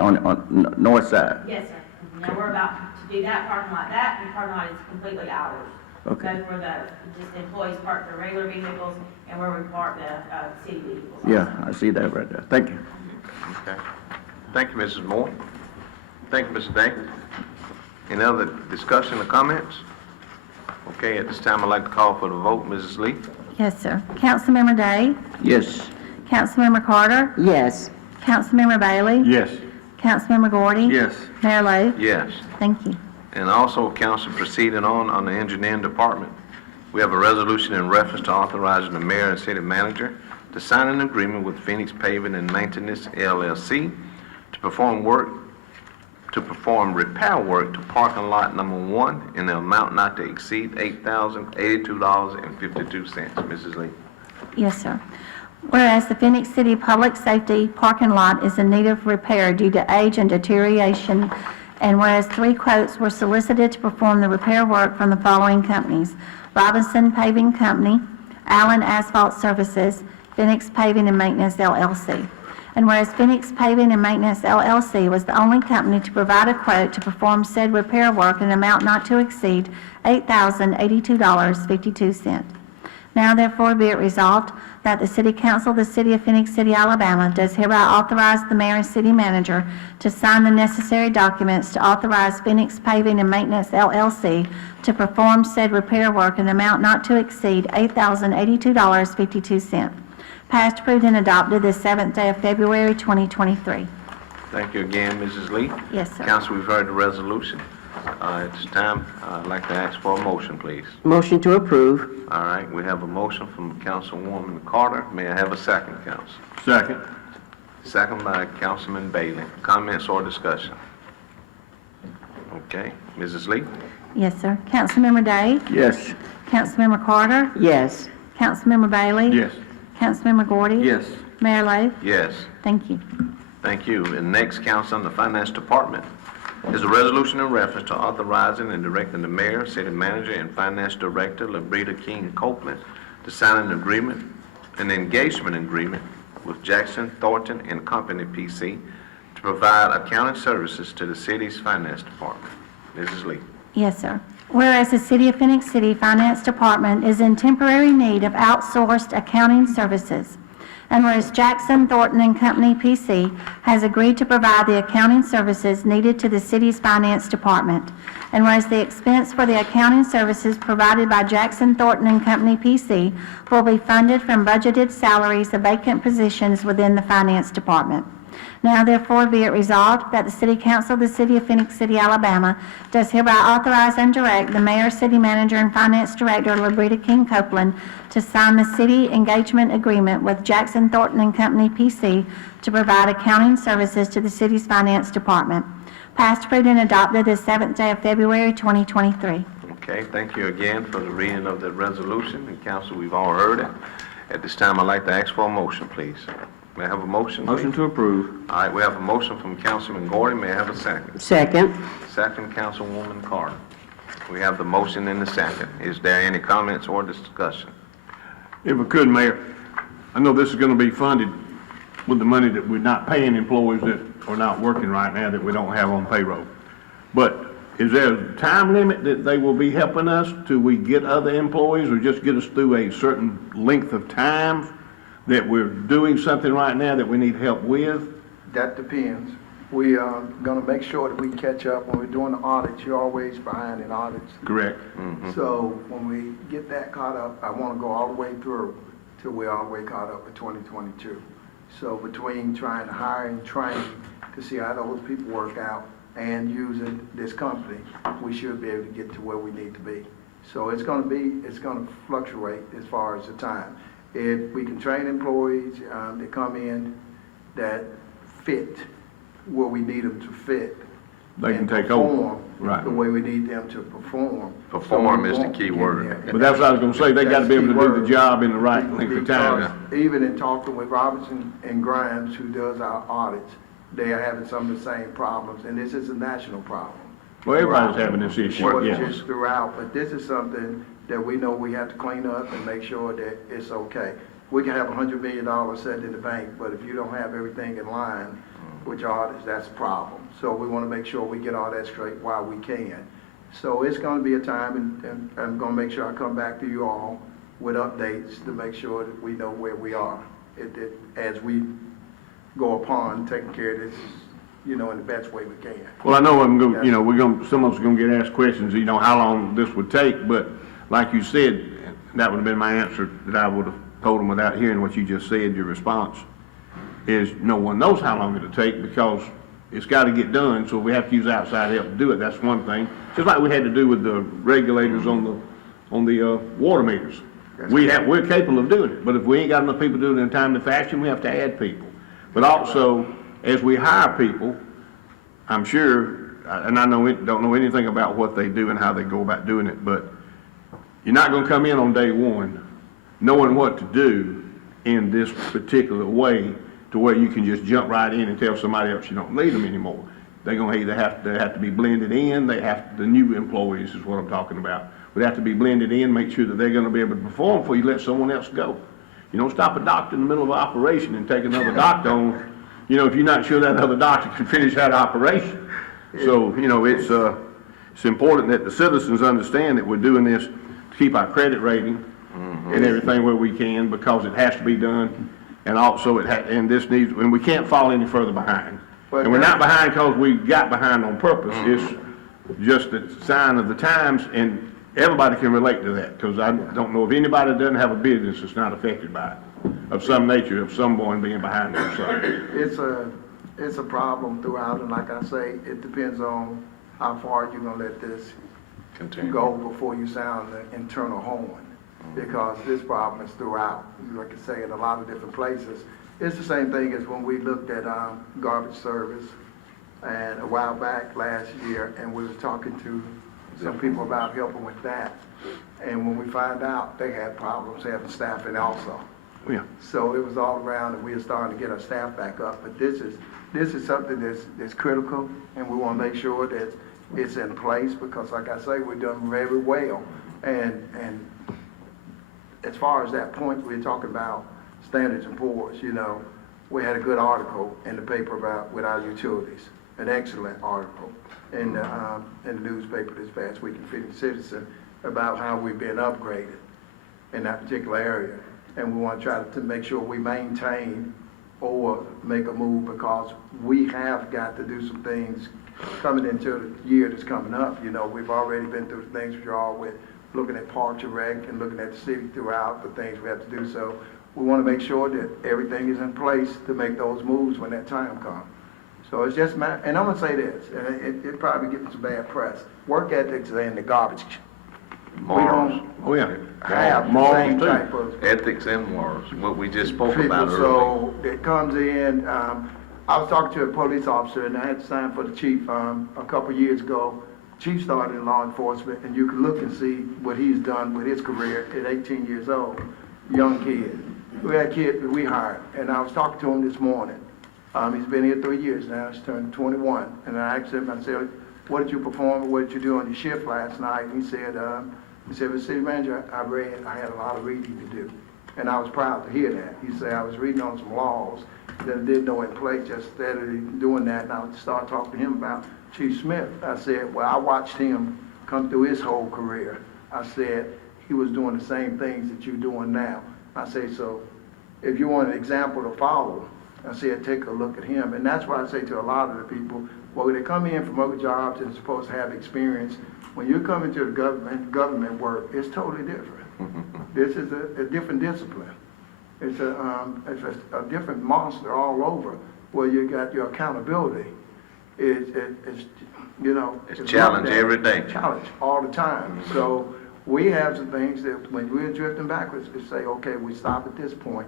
north side? Yes, sir. Now we're about to do that parking lot. That parking lot is completely ours. Okay. Both where the just employees park their regular vehicles and where we park the city vehicles. Yeah, I see that right there. Thank you. Okay. Thank you, Mrs. Moore. Thank you, Mr. Day. Any other discussion or comments? Okay, at this time, I'd like to call for the vote. Mrs. Lee? Yes, sir. Councilmember Day? Yes. Councilmember Carter? Yes. Councilmember Bailey? Yes. Councilmember Gordy? Yes. Mayor Lo? Yes. Thank you. And also, council proceeding on the engineering department, we have a resolution in reference to authorizing the mayor and city manager to sign an agreement with Phoenix Paving and Maintenance LLC to perform repair work to parking lot number 1 in the amount not to exceed $8,082.52. Mrs. Lee. Yes, sir. Whereas the Phoenix City Public Safety parking lot is in need of repair due to age and deterioration, and whereas 3 quotes were solicited to perform the repair work from the following companies: Robinson Paving Company, Allen Asphalt Services, Phoenix Paving and Maintenance LLC. And whereas Phoenix Paving and Maintenance LLC was the only company to provide a quote to perform said repair work in an amount not to exceed $8,082.52. Now therefore be it resolved that the City Council of the City of Phenix City, Alabama does hereby authorize the mayor and city manager to sign the necessary documents to authorize Phoenix Paving and Maintenance LLC to perform said repair work in an amount not to exceed $8,082.52. Passed, approved, and adopted this 7th day of February 2023. Thank you again, Mrs. Lee. Yes, sir. Council, we've heard the resolution. At this time, I'd like to ask for a motion, please. Motion to approve. All right, we have a motion from Councilwoman Carter. May I have a second, Council? Second. Second by Councilman Bailey. Comments or discussion? Okay, Mrs. Lee? Yes, sir. Councilmember Day? Yes. Councilmember Carter? Yes. Councilmember Bailey? Yes. Councilmember Gordy? Yes. Mayor Lo? Yes. Thank you. Thank you. And next, Council on the Finance Department is a resolution in reference to authorizing and directing the mayor, city manager, and finance director, Labrita King Copeland, to sign an engagement agreement with Jackson, Thornton and Company, P.C., to provide accounting services to the city's finance department. Mrs. Lee. Yes, sir. Whereas the City of Phenix City Finance Department is in temporary need of outsourced accounting services, and whereas Jackson, Thornton and Company, P.C. has agreed to provide the accounting services needed to the city's finance department, and whereas the expense for the accounting services provided by Jackson, Thornton and Company, P.C. will be funded from budgeted salaries of vacant positions within the finance department. Now therefore be it resolved that the City Council of the City of Phenix City, Alabama does hereby authorize and direct the Mayor, City Manager, and Finance Director, Labrita King Copeland, to sign the city engagement agreement with Jackson, Thornton and Company, P.C. to provide accounting services to the city's finance department. Passed, approved, and adopted this 7th day of February 2023. Okay, thank you again for the reading of that resolution. And council, we've all heard it. At this time, I'd like to ask for a motion, please. May I have a motion? Motion please? to approve. All right, we have a motion from Councilman Gordon. May I have a second? Second. Second, Councilwoman Carter. We have the motion and the second. Is there any comments or discussion? If we could, Mayor, I know this is gonna be funded with the money that we're not paying employees that are not working right now that we don't have on payroll. But is there a time limit that they will be helping us till we get other employees, or just get us through a certain length of time that we're doing something right now that we need help with? That depends. We are gonna make sure that we catch up. When we're doing the audits, you're always behind in audits. Correct. So when we get that caught up, I wanna go all the way through till we're all the way caught up with 2022. So between trying to hire and train to see how those people work out and using this company, we should be able to get to where we need to be. So it's gonna fluctuate as far as the time. If we can train employees that come in that fit where we need them to fit. They can and take over. perform Right. The way we need them to perform. Perform So we is the won't- key word. yeah, But that's what I was gonna say, they gotta be able to do the That's job in the right length of time. Because even in talking with Robertson and Grimes, who does our audits, they are having some of the same problems, and this is a national problem. Well, everybody's having this issue, Shortages yes. throughout, but this is something that we know we have to clean up and make sure that it's okay. We can have $100 million sitting in the bank, but if you don't have everything in line with your audits, that's a problem. So we want to make sure we get all that straight while we can. So it's going to be a time, and I'm going to make sure I come back to you all with updates to make sure that we know where we are as we go upon taking care of this, in the best way we can. Well, I know I'm going, some of us are gonna get asked questions, how long this would take, but like you said, that would have been my answer that I would have told them without hearing what you just said, your response, is no one knows how long it'll take because it's gotta get done, so we have to use outside help to do it, that's one thing. Just like we had to do with the regulators on the water meters. We're capable of doing it, but if we ain't got enough people doing it in a timely fashion, we have to add people. But also, as we hire people, I'm sure, and I don't know anything about what they do and how they go about doing it, but you're not gonna come in on day one knowing what to do in this particular way to where you can just jump right in and tell somebody else you don't need them anymore. They're gonna either have to be blended in, the new employees is what I'm talking about, would have to be blended in, make sure that they're gonna be able to perform before you let someone else go. You don't stop a doctor in the middle of an operation and take another doctor on, if you're not sure that other doctor can finish that operation. So, it's important that the citizens understand that we're doing this to keep our credit rating and everything where we can, because it has to be done. And also and we can't fall any further behind. And we're not behind because we got behind on purpose. It's just a sign of the times, and everybody can relate to that, because I don't know if anybody that doesn't have a business that's not affected by it, of some nature, of someone being behind them. So. It's a problem throughout, and like I say, it depends on how far you're gonna let this go before you sound the internal horn, because this problem is throughout. Like I say, in a lot of different places. It's the same thing as when we looked at garbage service, and a while back last year, and we was talking to some people about helping with that. And when we find out, they had problems having staffing also. Yeah. So it was all around, and we were starting to get our staff back up. But this this is something that's critical, and we want to make sure that it's in place, because like I say, we've done very well. And as far as that point, we're talking about Standards and Poor's, you know, we had a good article in the paper about with our utilities, an excellent article in the newspaper this past week in Phenix Citizen about how we've been upgraded in that particular area. And we want to try to make sure we maintain or make a move, because we have got to do some things coming into the year that's coming up. You know, we've already been through the things with y'all with looking at Parks and Rec and looking at the city throughout, the things we have to do. So we want to make sure that everything is in place to make those moves when that time comes. So it's just, and I'm going to say this, and it probably gets some bad press. Work ethics are in the garbage. Morals. Oh, yeah. Have the Morals, same too. type of Ethics and morals, what we just spoke people. about earlier. So it comes in, I was talking to a police officer, and I had to sign for the chief a couple of years ago. Chief started in law enforcement, and you can look and see what he's done with his career at 18 years old, young kid. We had kids that we hired, and I was talking to him this morning. He's been here 3 years now, he's turned 21, and I asked him, I said, what did you perform, what did you do on your shift last night? And he said, the city manager, I had a lot of reading to do, and I was proud to hear that. He said, I was reading on some laws that I didn't know in place, just steadily doing that, and I would start talking to him about Chief Smith. I said, well, I watched him come through his whole career. I said, he was doing the same things that you're doing now. I say, so if you want an example to follow, I said, take a look at him. And that's why I say to a lot of the people, well, they come in from other jobs and supposed to have experience. When you come into the government work, it's totally different. This is a different discipline. It's a different monster all over, where you got your accountability. It's you know, It's challenge every day. Challenge all the time. So we have some things that when we're drifting backwards, we say, okay, we stop at this point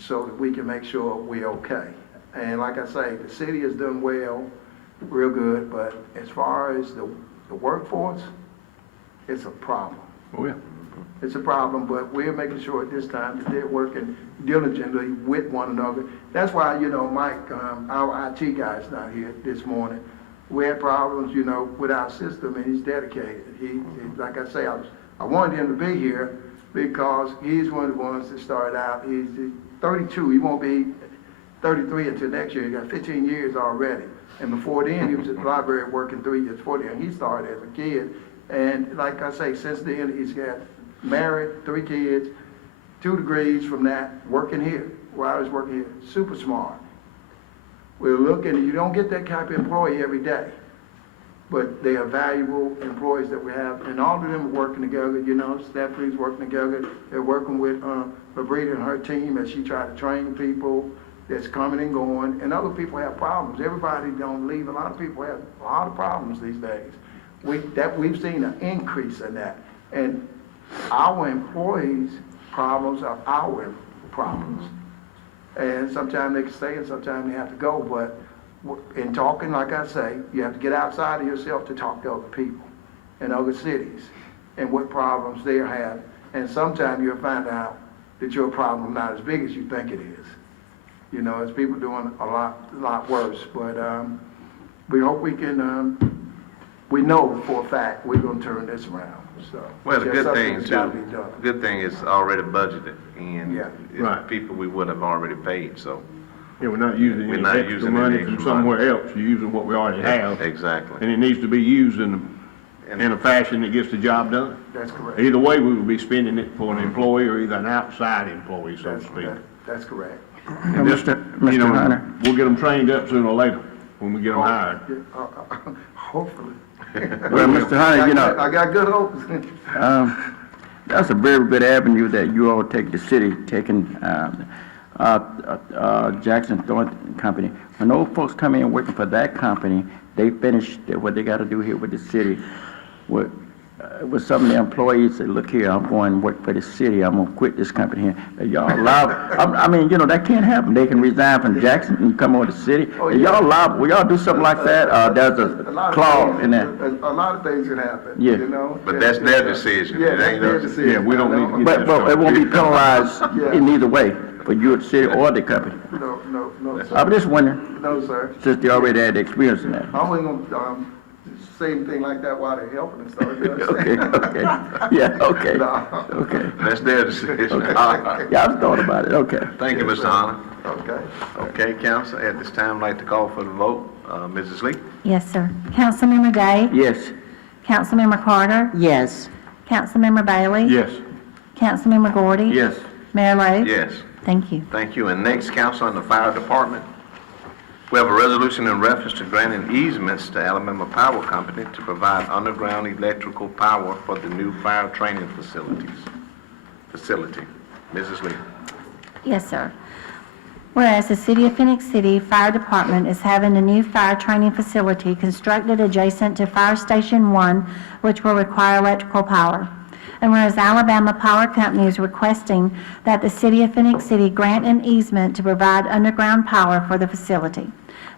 so that we can make sure we're okay. And like I say, the city has done well, real good, but as far as the workforce, it's a problem. Oh, yeah. It's a problem, but we're making sure at this time that they're working diligently with one another. That's why, you know, Mike, our IT guy's not here this morning. We had problems, you know, with our system, and he's dedicated. He like I say, I wanted him to be here because he's one of the ones that started out. He's 32. He won't be 33 until next year. He got 15 years already. And before then, he was at the library working 3 years before then. He started as a kid. And like I say, since then, he's got married, 3 kids, 2 degrees from that, working here. While I was working here, super smart. We're looking, you don't get that type of employee every day, but they are valuable employees that we have, and all of them are working together. You know, Stephanie's working together. They're working with Labrita and her team as she tries to train people that's coming and going, and other people have problems. Everybody don't leave. A lot of people have a lot of problems these days. We've seen an increase in that, and our employees' problems are our problems. And sometimes they can stay and sometimes they have to go. But in talking, like I say, you have to get outside of yourself to talk to other people in other cities and what problems they have. And sometimes you'll find out that your problem is not as big as you think it is. You know, it's people doing a lot worse. But we hope we can, we know for a fact we're going to turn this around. So, Well, the just good something thing that's gotta too, be done. good thing is already budgeted, and Yeah. it's Right. people we would have already paid, so. Yeah, we're not using We're any not extra using any money extra from money. somewhere else. You're using what we already have. Exactly. And it needs to be used in a fashion that gets the job done. That's correct. Either way, we will be spending it for an employee or either an outside employee, so to speak. That's correct. And this, Mr. you know, Hunter. we'll get them trained up sooner or later when we get them hired. Hopefully. Well, Mr. Hunter, you know, I got good hopes. that's a very good avenue that you all take the city, taking Jackson Thornton Company. When those folks come in working for that company, they finish what they got to do here with the city. With some of the employees that look here, I'm going to work for the city, I'm going to quit this company here. Y'all liable, I mean, you know, that can't happen. They can resign from Jackson and come over to the city. Oh, yeah. Y'all liable, will y'all do something like that? There's a clause in that. A lot of things can happen, Yeah. you know? But that's their decision. Yeah, It that's ain't their us. decision. Yeah, we don't you need to know? get But it won't be penalized Yeah. in either way. for you at the city or the company? No, sir. I'm just wondering, No, sir. since they already had experience in that. I only gonna, say anything like that while they're helping us, so you Okay, understand? okay, yeah, okay, No. okay. That's their decision. All right. Yeah, I've thought about it, okay. Thank you, Mr. Honor. Okay. Okay, council, at this time, I'd like to call for the vote. Mrs. Lee? Yes, sir. Councilmember Day? Yes. Councilmember Carter? Yes. Councilmember Bailey? Yes. Councilmember Gordy? Yes. Mayor Lo? Yes. Thank you. Thank you. And next, council on the fire department. We have a resolution in reference to granting easements to Alabama Power Company to provide underground electrical power for the new fire training facility. Mrs. Lee. Yes, sir. Whereas the City of Phenix City Fire Department is having a new fire training facility constructed adjacent to Fire Station 1, which will require electrical power. And whereas Alabama Power Company is requesting that the City of Phenix City grant an easement to provide underground power for the facility.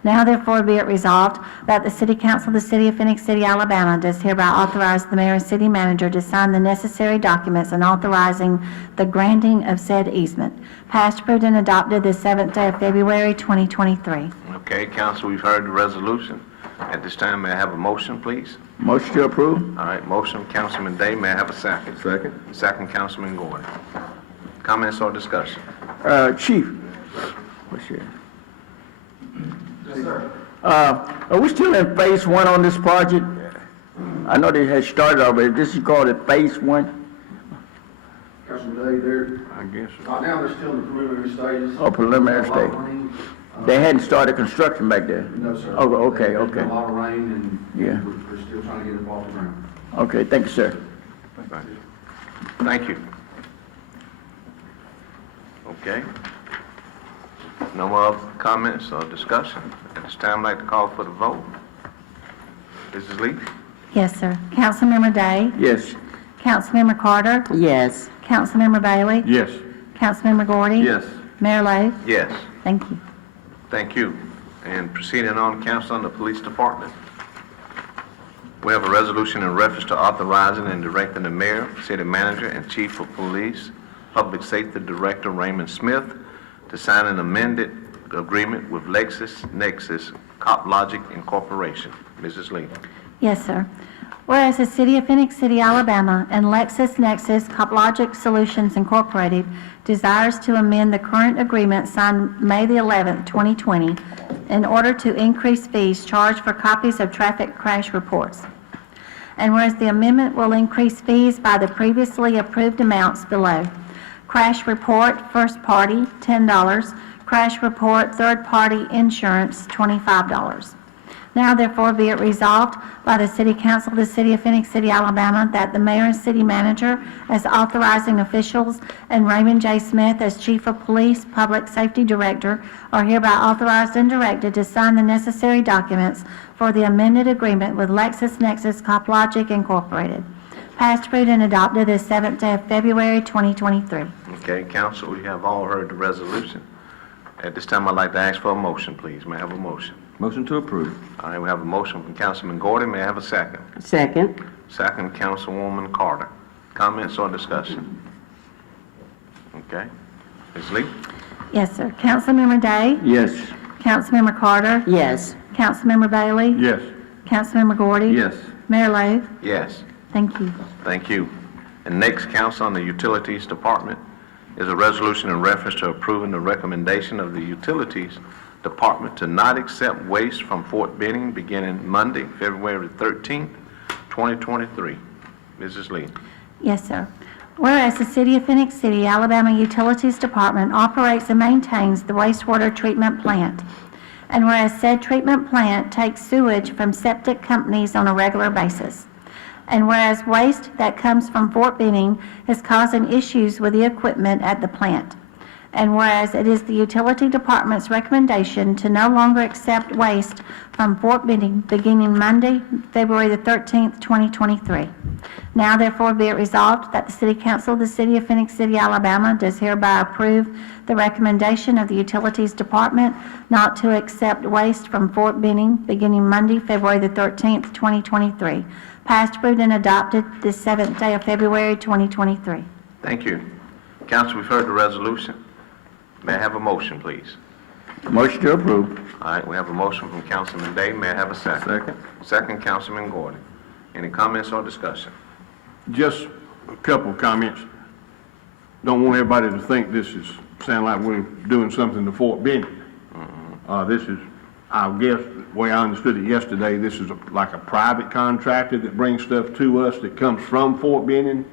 Now therefore be it resolved that the City Council of the City of Phenix City, Alabama does hereby authorize the mayor and city manager to sign the necessary documents and authorizing the granting of said easement. Passed, approved, and adopted the 7th day of February, 2023. Okay, council, we've heard the resolution. At this time, may I have a motion, please? Motion to approve? All right, motion, Councilman Day. May I have a second? Second. Second, Councilman Gordon. Comments or discussion? Chief, what's your? Yes, sir. Are we still in phase 1 on this project? I know they had started already. This is called it phase 1? Councilman Day, they're, I guess. right now, they're still in the preliminary stages. Oh, preliminary There's a lot of stage. rain. They hadn't started construction back there? No, sir. Oh, okay, There's okay. been a lot of rain, and Yeah. we're still trying to get it off the ground. Okay, thank you, sir. Thank you. Okay. No more comments or discussion? At this time, I'd like to call for the vote. Mrs. Lee? Yes, sir. Councilmember Day? Yes. Councilmember Carter? Yes. Councilmember Bailey? Yes. Councilmember Gordy? Yes. Mayor Lo? Yes. Thank you. Thank you. And proceeding on, council on the police department. We have a resolution in reference to authorizing and directing the mayor, city manager, and chief of police, public safety director Raymond Smith to sign an amended agreement with LexisNexis CopLogic Incorporation. Mrs. Lee. Yes, sir. Whereas the City of Phenix City, Alabama and LexisNexis CopLogic Solutions Incorporated desires to amend the current agreement signed May the 11th, 2020, in order to increase fees charged for copies of traffic crash reports. And whereas the amendment will increase fees by the previously approved amounts below. Crash report, first party, $10. Crash report, third party insurance, $25. Now therefore be it resolved by the City Council of the City of Phenix City, Alabama, that the mayor and city manager as authorizing officials and Raymond J. Smith as chief of police, public safety director are hereby authorized and directed to sign the necessary documents for the amended agreement with LexisNexis CopLogic Incorporated. Passed, approved, and adopted this 7th day of February, 2023. Okay, council, we have all heard the resolution. At this time, I'd like to ask for a motion, please. May I have a motion? Motion to approve. All right, we have a motion from Councilman Gordon. May I have a second? Second. Second, Councilwoman Carter. Comments or discussion? Okay. Ms. Lee? Yes, sir. Councilmember Day? Yes. Councilmember Carter? Yes. Councilmember Bailey? Yes. Councilmember Gordy? Yes. Mayor Lo? Yes. Thank you. Thank you. And next, council on the Utilities Department is a resolution in reference to approving the recommendation of the Utilities Department to not accept waste from Fort Benning beginning Monday, February 13th, 2023. Mrs. Lee. Yes, sir. Whereas the City of Phenix City, Alabama Utilities Department operates and maintains the wastewater treatment plant. And whereas said treatment plant takes sewage from septic companies on a regular basis. And whereas waste that comes from Fort Benning is causing issues with the equipment at the plant. And whereas it is the Utility Department's recommendation to no longer accept waste from Fort Benning beginning Monday, February the 13th, 2023. Now therefore be it resolved that the City Council of the City of Phenix City, Alabama does hereby approve the recommendation of the Utilities Department not to accept waste from Fort Benning beginning Monday, February the 13th, 2023. Passed, approved, and adopted this 7th day of February, 2023. Thank you. Council, we've heard the resolution. May I have a motion, please? Motion to approve. All right, we have a motion from Councilman Day. May I have a second? Second. Second, Councilman Gordon. Any comments or discussion? Just a couple of comments. Don't want everybody to think this is, sound like we're doing something to Fort Benning. This is, I guess, the way I understood it yesterday, this is like a private contractor that brings stuff to us that comes from Fort Benning.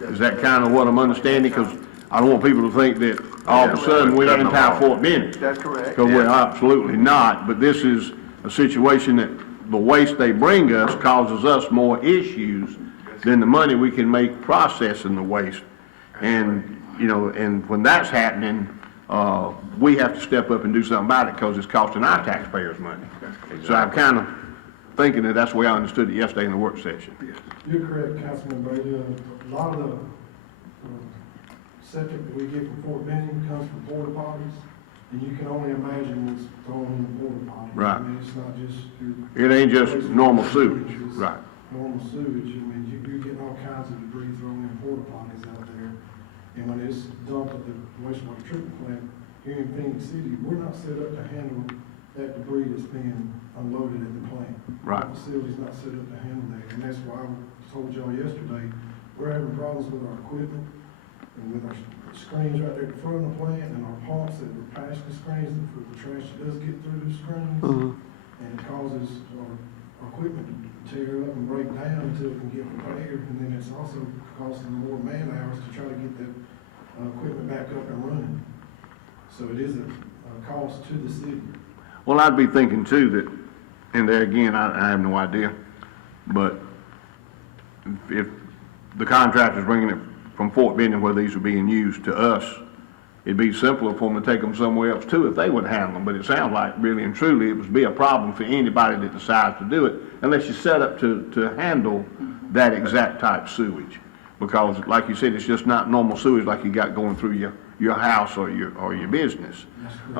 Is that kind of what I'm understanding? Because I don't want people to think that all of a sudden we're anti-Fort Benning. That's correct. Because we're absolutely not, but this is a situation that the waste they bring us causes us more issues than the money we can make processing the waste. And, you know, and when that's happening, we have to step up and do something about it because it's costing our taxpayers money. So I'm kind of thinking that that's the way I understood it yesterday in the work session. You're correct, Councilman Brady. A lot of the septic that we get from Fort Benning comes from porta potties, and you can only imagine what's thrown in the porta potty. Right. I mean, it's not just It ain't just normal sewage, It's right? normal sewage. I mean, you're getting all kinds of debris thrown in porta potties out there. And when it's dumped at the wastewater treatment plant here in Phenix City, we're not set up to handle that debris that's being unloaded at the plant. Right. The facility's not set up to handle that, and that's why I told y'all yesterday, we're having problems with our equipment and with our screens right there at the front of the plant and our pumps that are passing the screens for the trash that does get through the screens. And it causes our equipment to tear up and break down until it can get repaired, and then it's also costing more man hours to try to get that equipment back up and running. So it is a cost to the city. Well, I'd be thinking too that, and there again, I have no idea, but if the contractor's bringing it from Fort Benning where these are being used to us, it'd be simpler for them to take them somewhere else too if they would handle them. But it sounds like really and truly it would be a problem for anybody that decides to do it unless you're set up to handle that exact type sewage. Because like you said, it's just not normal sewage like you got going through your house or your business.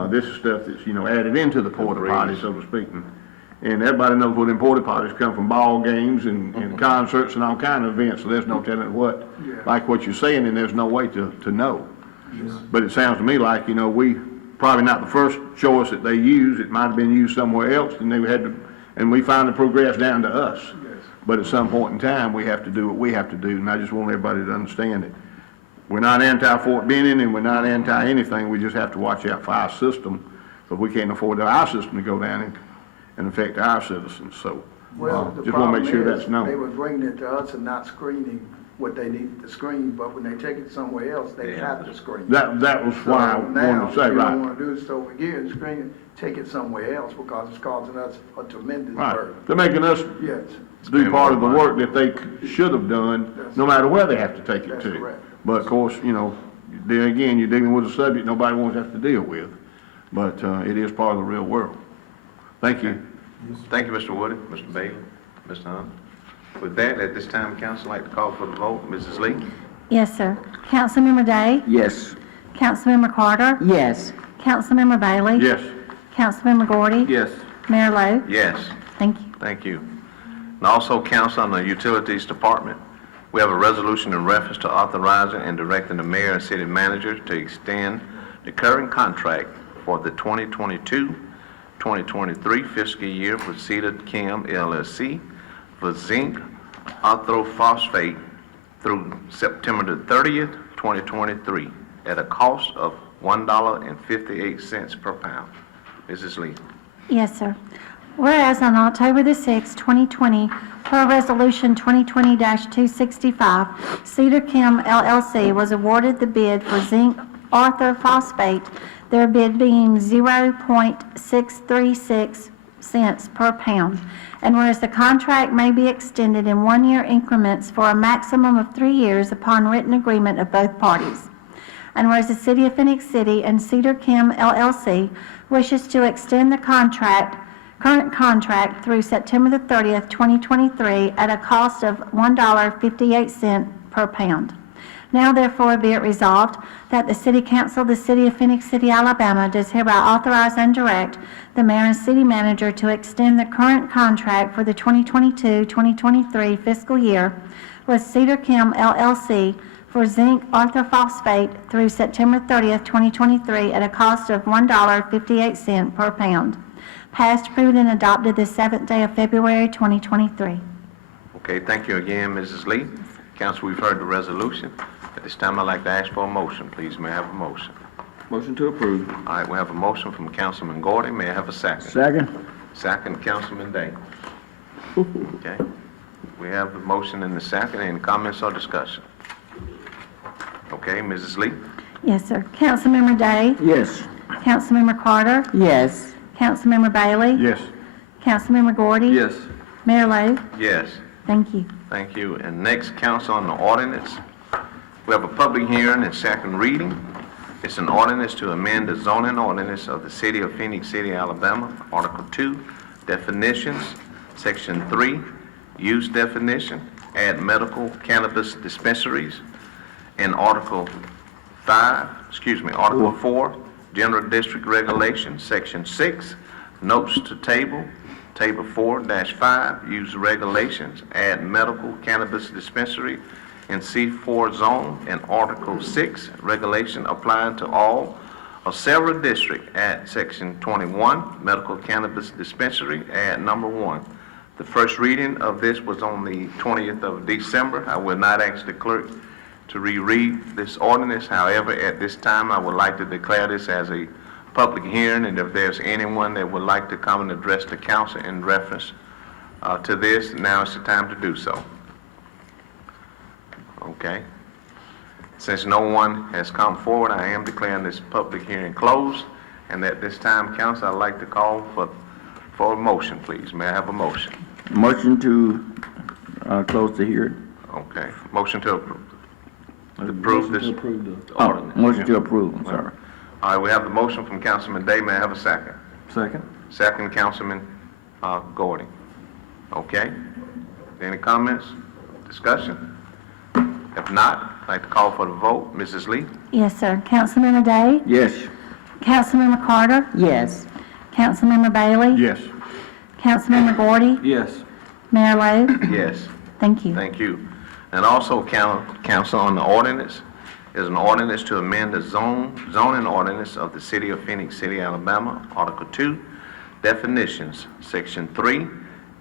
This is stuff that's, you know, added into the porta potty, so to speak. And everybody knows where them porta potties come from, ball games and concerts and all kind of events, so there's no telling what, like what you're saying, and there's no way to know. But it sounds to me like, you know, we probably not the first choice that they use. It might have been used somewhere else, and they had to, and we finally progressed down to us. But at some point in time, we have to do what we have to do, and I just want everybody to understand it. We're not anti-Fort Benning, and we're not anti-anything. We just have to watch out for our system, because we can't afford our system to go down and affect our citizens. So, Well, the just want to make sure problem that's is, known. they were bringing it to us and not screening what they needed to screen, but when they take it somewhere else, they have to screen. That was why I So wanted now, to say, you right. don't wanna do this over here and screen it, take it somewhere else, because it's causing us a tremendous Right. burden. They're making us Yes, do part of the work that they should have done, no matter where they have to take it That's to. correct. But of course, you know, there again, you're dealing with a subject nobody wants to have to deal with. But, it is part of the real world. Thank you. Thank you, Mr. Woody, Mr. Bailey, Mr. Hunt. With that, at this time, council like to call for the vote. Mrs. Lee? Yes, sir. Councilmember Day? Yes. Councilmember Carter? Yes. Councilmember Bailey? Yes. Councilmember Gordy? Yes. Mayor Lo? Yes. Thank you. Thank you. And also, council, on the Utilities Department, we have a resolution in reference to authorizing and directing the mayor and city manager to extend the current contract for the 2022-2023 fiscal year with City Chem LLC for zinc orthophosphate through September the 30th, 2023, at a cost of $1.58 per pound. Mrs. Lee. Yes, sir. Whereas on October the 6th, 2020, per Resolution 2020-265, Cedar Chem LLC was awarded the bid for zinc orthophosphate, their bid being 0.636 cents per pound. And whereas the contract may be extended in one-year increments for a maximum of 3 years upon written agreement of both parties. And whereas the City of Phenix City and Cedar Chem LLC wishes to extend the current contract through September the 30th, 2023 at a cost of $1.58 per pound. Now therefore be it resolved that the City Council of the City of Phenix City, Alabama does hereby authorize and direct the mayor and city manager to extend the current contract for the 2022-2023 fiscal year with Cedar Chem LLC for zinc orthophosphate through September 30th, 2023, at a cost of $1.58 per pound. Passed, approved, and adopted this 7th day of February, 2023. Okay, thank you again, Mrs. Lee. Council, we've heard the resolution. At this time, I'd like to ask for a motion, please. May I have a motion? Motion to approve. All right, we have a motion from Councilman Gordy. May I have a second? Second. Second, Councilman Day. Okay. We have the motion and the second. Any comments or discussion? Okay, Mrs. Lee? Yes, sir. Councilmember Day? Yes. Councilmember Carter? Yes. Councilmember Bailey? Yes. Councilmember Gordy? Yes. Mayor Lo? Yes. Thank you. Thank you. And next, council on the ordinance. We have a public hearing and second reading. It's an ordinance to amend the zoning ordinance of the City of Phenix City, Alabama, Article 2, definitions, Section 3, use definition, add medical cannabis dispensaries, and Article 4, general district regulations, Section 6, notes to table 4-5, use regulations, add medical cannabis dispensary in C4 zone, and Article 6, regulation applying to all or several districts, add Section 21, medical cannabis dispensary, add number 1. The first reading of this was on the 20th of December. I will not ask the clerk to reread this ordinance. However, at this time, I would like to declare this as a public hearing, and if there's anyone that would like to come and address the council in reference to this, now is the time to do so. Okay. Since no one has come forward, I am declaring this public hearing closed, and at this time, council, I'd like to call for a motion, please. May I have a motion? Motion to close the hearing. Okay. Motion to approve. Approve this ordinance. Motion to approve, I'm sorry. All right, we have the motion from Councilman Day. May I have a second? Second. Second, Councilman Gordy. Okay. Any comments, discussion? If not, I'd like to call for the vote. Mrs. Lee? Yes, sir. Councilmember Day? Yes. Councilmember Carter? Yes. Councilmember Bailey? Yes. Councilmember Gordy? Yes. Mayor Lo? Yes. Thank you. Thank you. And also, council, on the ordinance, is an ordinance to amend the zoning ordinance of the City of Phenix City, Alabama, Article 2, definitions, Section 3,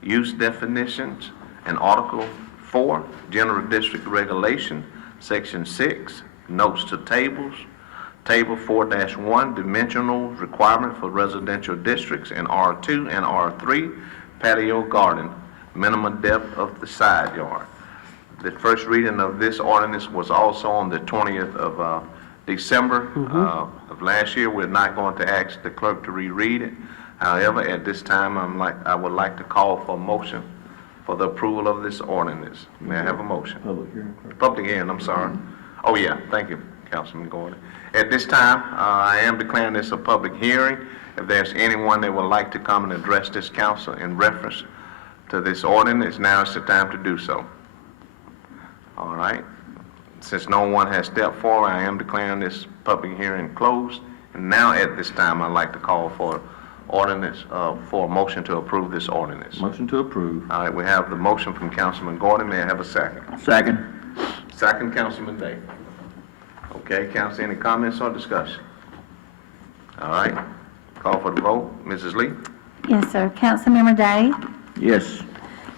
use definitions, and Article 4, general district regulation, Section 6, notes to tables, Table 4-1, dimensional requirement for residential districts in R2 and R3, patio garden, minimum depth of the side yard. The first reading of this ordinance was also on the 20th of December of last year. We're not going to ask the clerk to reread it. However, at this time, I would like to call for a motion for the approval of this ordinance. May I have a motion? Public hearing, I'm sorry. Oh, yeah, thank you, Councilman Gordon. At this time, I am declaring this a public hearing. If there's anyone that would like to come and address this council in reference to this ordinance, now is the time to do so. All right. Since no one has stepped forward, I am declaring this public hearing closed. And now at this time, I'd like to call for ordinance, for a motion to approve this ordinance. Motion to approve. All right, we have the motion from Councilman Gordon. May I have a second? Second. Second, Councilman Day. Okay, council, any comments or discussion? All right, call for the vote. Mrs. Lee? Yes, sir. Councilmember Day? Yes.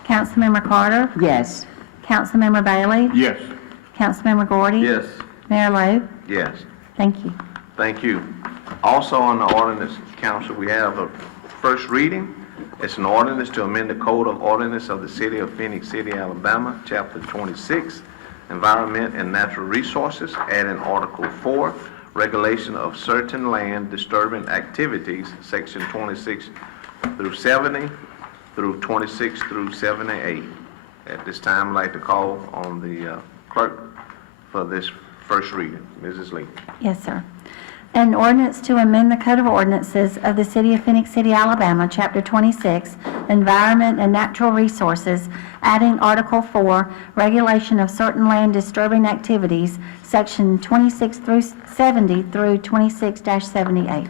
Councilmember Carter? Yes. Councilmember Bailey? Yes. Councilmember Gordy? Yes. Mayor Lo? Yes. Thank you. Thank you. Also on the ordinance, council, we have a first reading. It's an ordinance to amend the Code of Ordinance of the City of Phenix City, Alabama, Chapter 26, Environment and Natural Resources, adding Article 4, Regulation of Certain Land Disturbing Activities, Section 26 through 70, through 26 through 78. At this time, I'd like to call on the clerk for this first reading. Mrs. Lee. Yes, sir. An ordinance to amend the Code of Ordinances of the City of Phenix City, Alabama, Chapter 26, Environment and Natural Resources, adding Article 4, Regulation of Certain Land Disturbing Activities, Section 26 through 70 through 26-78.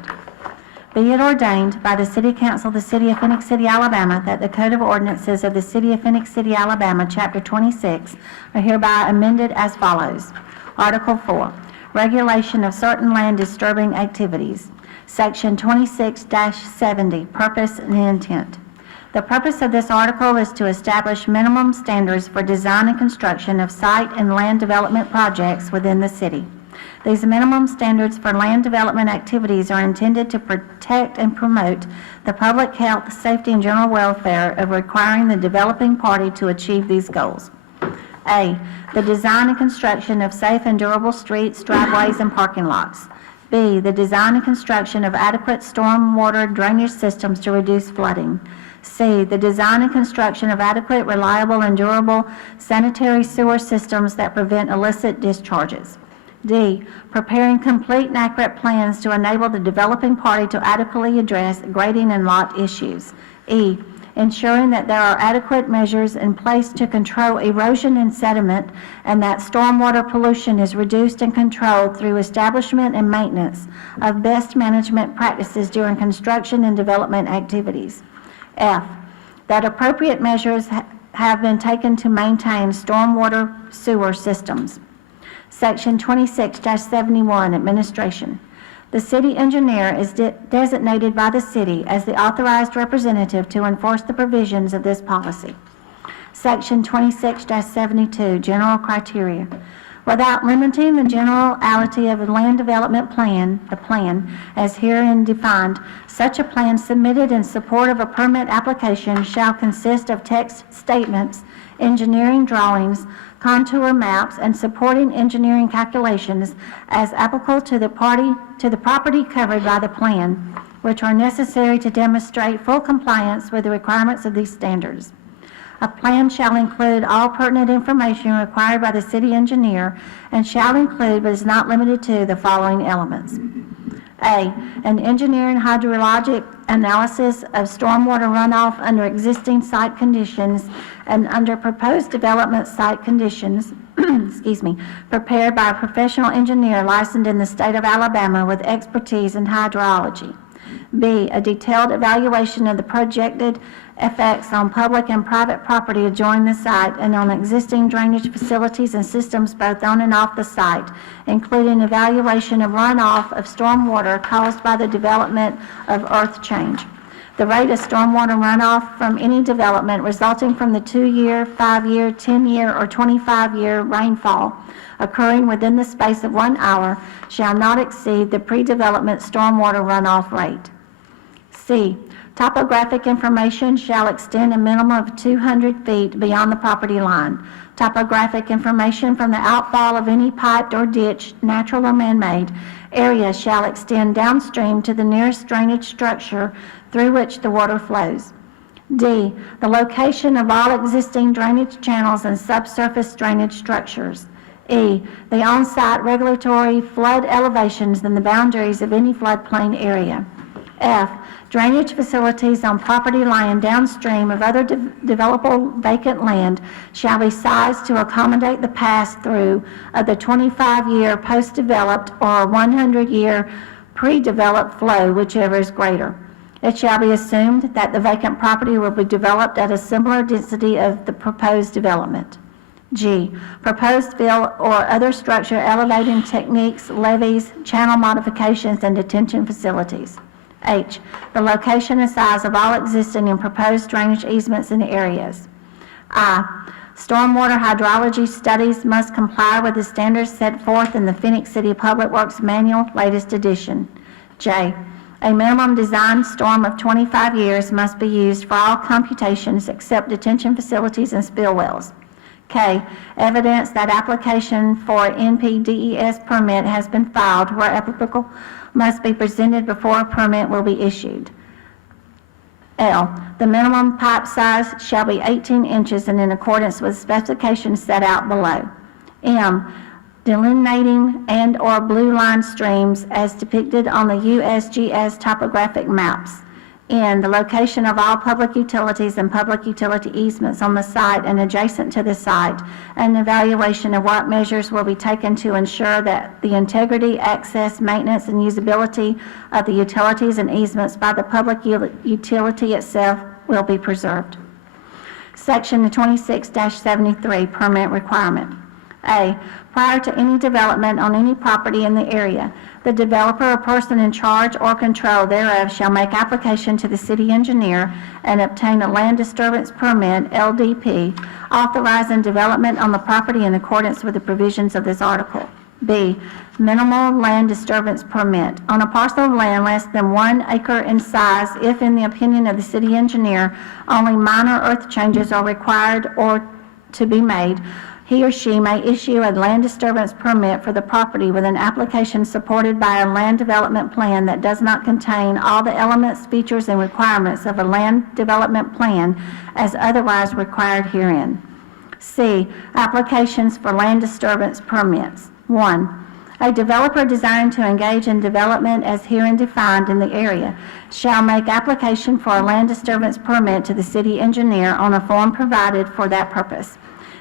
Be it ordained by the City Council of the City of Phenix City, Alabama, that the Code of Ordinances of the City of Phenix City, Alabama, Chapter 26, are hereby amended as follows. Article 4, Regulation of Certain Land Disturbing Activities. Section 26-70, Purpose and Intent. The purpose of this article is to establish minimum standards for design and construction of site and land development projects within the city. These minimum standards for land development activities are intended to protect and promote the public health, safety, and general welfare of requiring the developing party to achieve these goals. A, the design and construction of safe and durable streets, driveways, and parking lots. B, the design and construction of adequate stormwater drainage systems to reduce flooding. C, the design and construction of adequate, reliable, and durable sanitary sewer systems that prevent illicit discharges. D, preparing complete and accurate plans to enable the developing party to adequately address grading and lot issues. E, ensuring that there are adequate measures in place to control erosion and sediment and that stormwater pollution is reduced and controlled through establishment and maintenance of best management practices during construction and development activities. F, that appropriate measures have been taken to maintain stormwater sewer systems. Section 26-71, Administration. The city engineer is designated by the city as the authorized representative to enforce the provisions of this policy. Section 26-72, General Criteria. Without limiting the generality of a land development plan, the plan, as herein defined, such a plan submitted in support of a permit application shall consist of text statements, engineering drawings, contour maps, and supporting engineering calculations as applicable to the property covered by the plan, which are necessary to demonstrate full compliance with the requirements of these standards. A plan shall include all pertinent information required by the city engineer and shall include, but is not limited to, the following elements. A, an engineering hydrologic analysis of stormwater runoff under existing site conditions and under proposed development site conditions, prepared by a professional engineer licensed in the state of Alabama with expertise in hydrology. B, a detailed evaluation of the projected effects on public and private property adjoining the site and on existing drainage facilities and systems both on and off the site, including evaluation of runoff of stormwater caused by the development of earth change. The rate of stormwater runoff from any development resulting from the 2-year, 5-year, 10-year, or 25-year rainfall occurring within the space of 1 hour shall not exceed the pre-development stormwater runoff rate. C, topographic information shall extend a minimum of 200 feet beyond the property line. Topographic information from the outfall of any piped or ditched, natural or man-made, area shall extend downstream to the nearest drainage structure through which the water flows. D, the location of all existing drainage channels and subsurface drainage structures. E, the on-site regulatory flood elevations and the boundaries of any floodplain area. F, drainage facilities on property lying downstream of other developable vacant land shall be sized to accommodate the pass-through of the 25-year post-developed or 100-year pre-developed flow, whichever is greater. It shall be assumed that the vacant property will be developed at a similar density of the proposed development. G, proposed fill or other structure elevating techniques, levees, channel modifications, and detention facilities. H, the location and size of all existing and proposed drainage easements and areas. I, stormwater hydrology studies must comply with the standards set forth in the Phenix City Public Works Manual, latest edition. J, a minimum design storm of 25 years must be used for all computations except detention facilities and spill wells. K, evidence that application for NPDES permit has been filed where applicable must be presented before a permit will be issued. L, the minimum pipe size shall be 18 inches and in accordance with specifications set out below. M, delineating and/or blue line streams as depicted on the USGS topographic maps. N, the location of all public utilities and public utility easements on the site and adjacent to the site, and evaluation of what measures will be taken to ensure that the integrity, access, maintenance, and usability of the utilities and easements by the public utility itself will be preserved. Section 26-73, Permit Requirement. A, prior to any development on any property in the area, the developer or person in charge or control thereof shall make application to the city engineer and obtain a land disturbance permit, LDP, authorizing development on the property in accordance with the provisions of this article. B, minimal land disturbance permit on a parcel of land less than 1 acre in size if, in the opinion of the city engineer, only minor earth changes are required or to be made. He or she may issue a land disturbance permit for the property with an application supported by a land development plan that does not contain all the elements, features, and requirements of a land development plan as otherwise required herein. C, applications for land disturbance permits. 1, a developer desiring to engage in development as herein defined in the area shall make application for a land disturbance permit to the city engineer on a form provided for that purpose.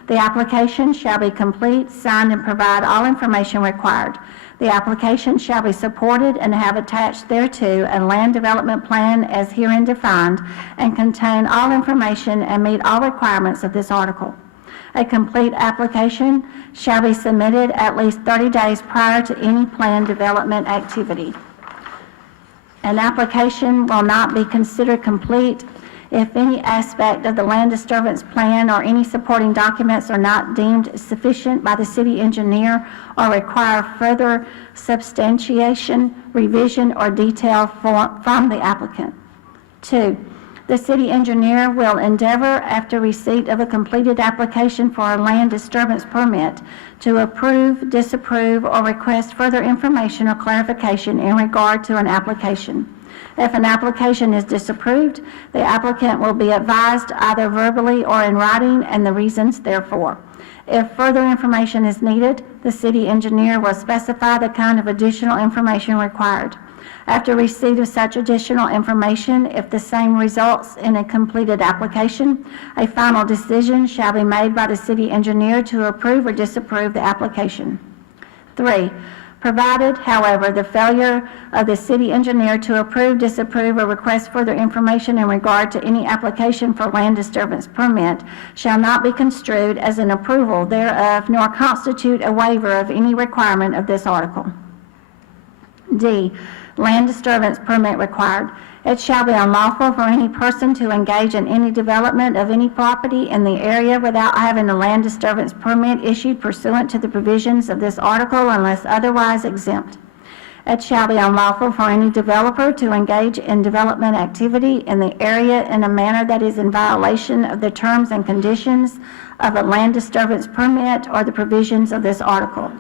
The application shall be complete, signed, and provide all information required. The application shall be supported and have attached thereto a land development plan as herein defined and contain all information and meet all requirements of this article. A complete application shall be submitted at least 30 days prior to any planned development activity. An application will not be considered complete if any aspect of the land disturbance plan or any supporting documents are not deemed sufficient by the city engineer or require further substantiation, revision, or detail from the applicant. 2, the city engineer will endeavor, after receipt of a completed application for a land disturbance permit, to approve, disapprove, or request further information or clarification in regard to an application. If an application is disapproved, the applicant will be advised either verbally or in writing and the reasons therefor. If further information is needed, the city engineer will specify the kind of additional information required. After receipt of such additional information, if the same results in a completed application, a final decision shall be made by the city engineer to approve or disapprove the application. 3, provided, however, the failure of the city engineer to approve, disapprove, or request further information in regard to any application for land disturbance permit shall not be construed as an approval thereof, nor constitute a waiver of any requirement of this article. D, land disturbance permit required. It shall be unlawful for any person to engage in any development of any property in the area without having a land disturbance permit issued pursuant to the provisions of this article unless otherwise exempt. It shall be unlawful for any developer to engage in development activity in the area in a manner that is in violation of the terms and conditions of a land disturbance permit or the provisions of this article.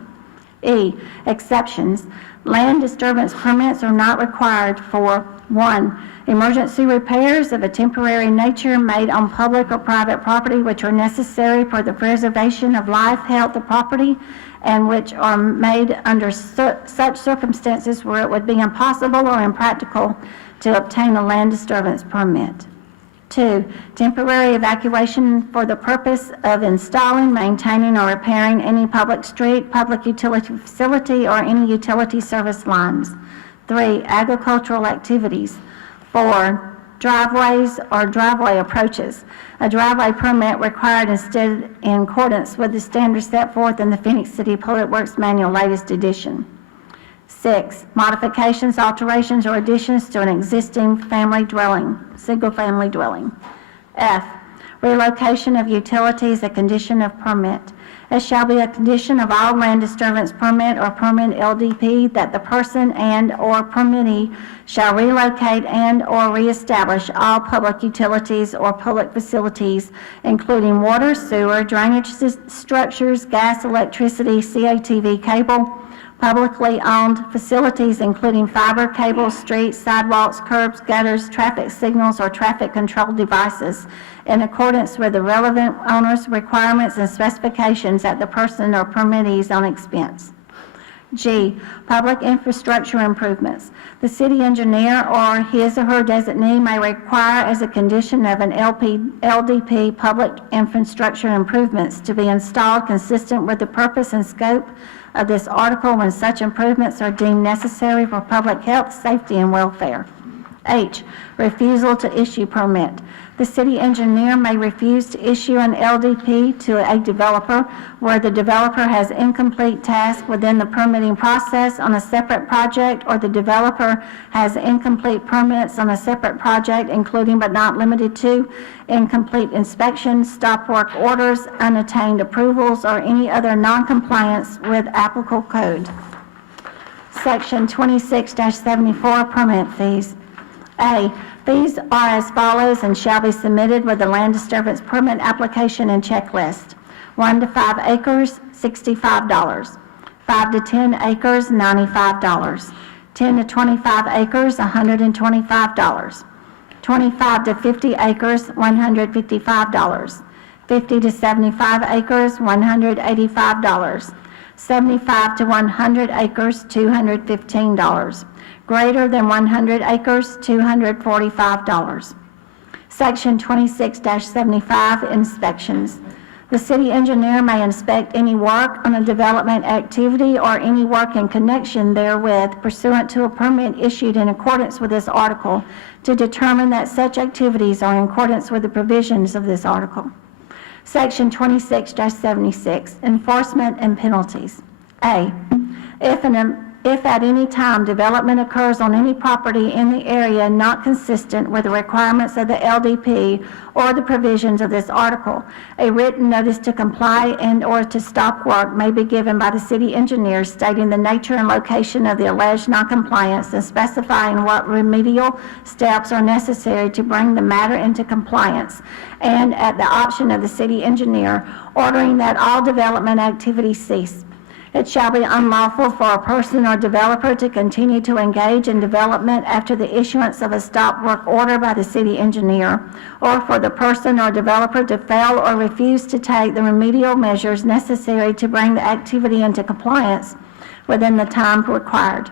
E, exceptions. Land disturbance permits are not required for 1, emergency repairs of a temporary nature made on public or private property which are necessary for the preservation of life, health, or property, and which are made under such circumstances where it would be impossible or impractical to obtain a land disturbance permit. 2, temporary evacuation for the purpose of installing, maintaining, or repairing any public street, public utility facility, or any utility service lines. 3, agricultural activities. 4, driveways or driveway approaches. A driveway permit required instead in accordance with the standards set forth in the Phenix City Public Works Manual, latest edition. 6, modifications, alterations, or additions to an existing family dwelling, single-family dwelling. F, relocation of utilities, a condition of permit. It shall be a condition of all land disturbance permit or permit LDP that the person and/or permittee shall relocate and/or reestablish all public utilities or public facilities, including water, sewer, drainage structures, gas, electricity, CATV cable, publicly owned facilities including fiber, cables, streets, sidewalks, curbs, gutters, traffic signals, or traffic control devices in accordance with the relevant owner's requirements and specifications at the person or permittee's own expense. G, public infrastructure improvements. The city engineer or his or her designee may require as a condition of an LDP public infrastructure improvements to be installed consistent with the purpose and scope of this article when such improvements are deemed necessary for public health, safety, and welfare. H, refusal to issue permit. The city engineer may refuse to issue an LDP to a developer where the developer has incomplete tasks within the permitting process on a separate project, or the developer has incomplete permits on a separate project, including but not limited to incomplete inspections, stop work orders, unattained approvals, or any other non-compliance with applicable code. Section 26-74, permit fees. A, fees are as follows and shall be submitted with the land disturbance permit application and checklist. 1 to 5 acres, $65. 5 to 10 acres, $95. 10 to 25 acres, $125. 25 to 50 acres, $155. 50 to 75 acres, $185. 75 to 100 acres, $215. Greater than 100 acres, $245. Section 26-75, inspections. The city engineer may inspect any work on a development activity or any work in connection therewith pursuant to a permit issued in accordance with this article to determine that such activities are in accordance with the provisions of this article. Section 26-76, enforcement and penalties. A, if at any time development occurs on any property in the area not consistent with the requirements of the LDP or the provisions of this article, a written notice to comply and/or to stop work may be given by the city engineer stating the nature and location of the alleged noncompliance and specifying what remedial steps are necessary to bring the matter into compliance, and at the option of the city engineer, ordering that all development activity cease. It shall be unlawful for a person or developer to continue to engage in development after the issuance of a stop work order by the city engineer, or for the person or developer to fail or refuse to take the remedial measures necessary to bring the activity into compliance within the time required.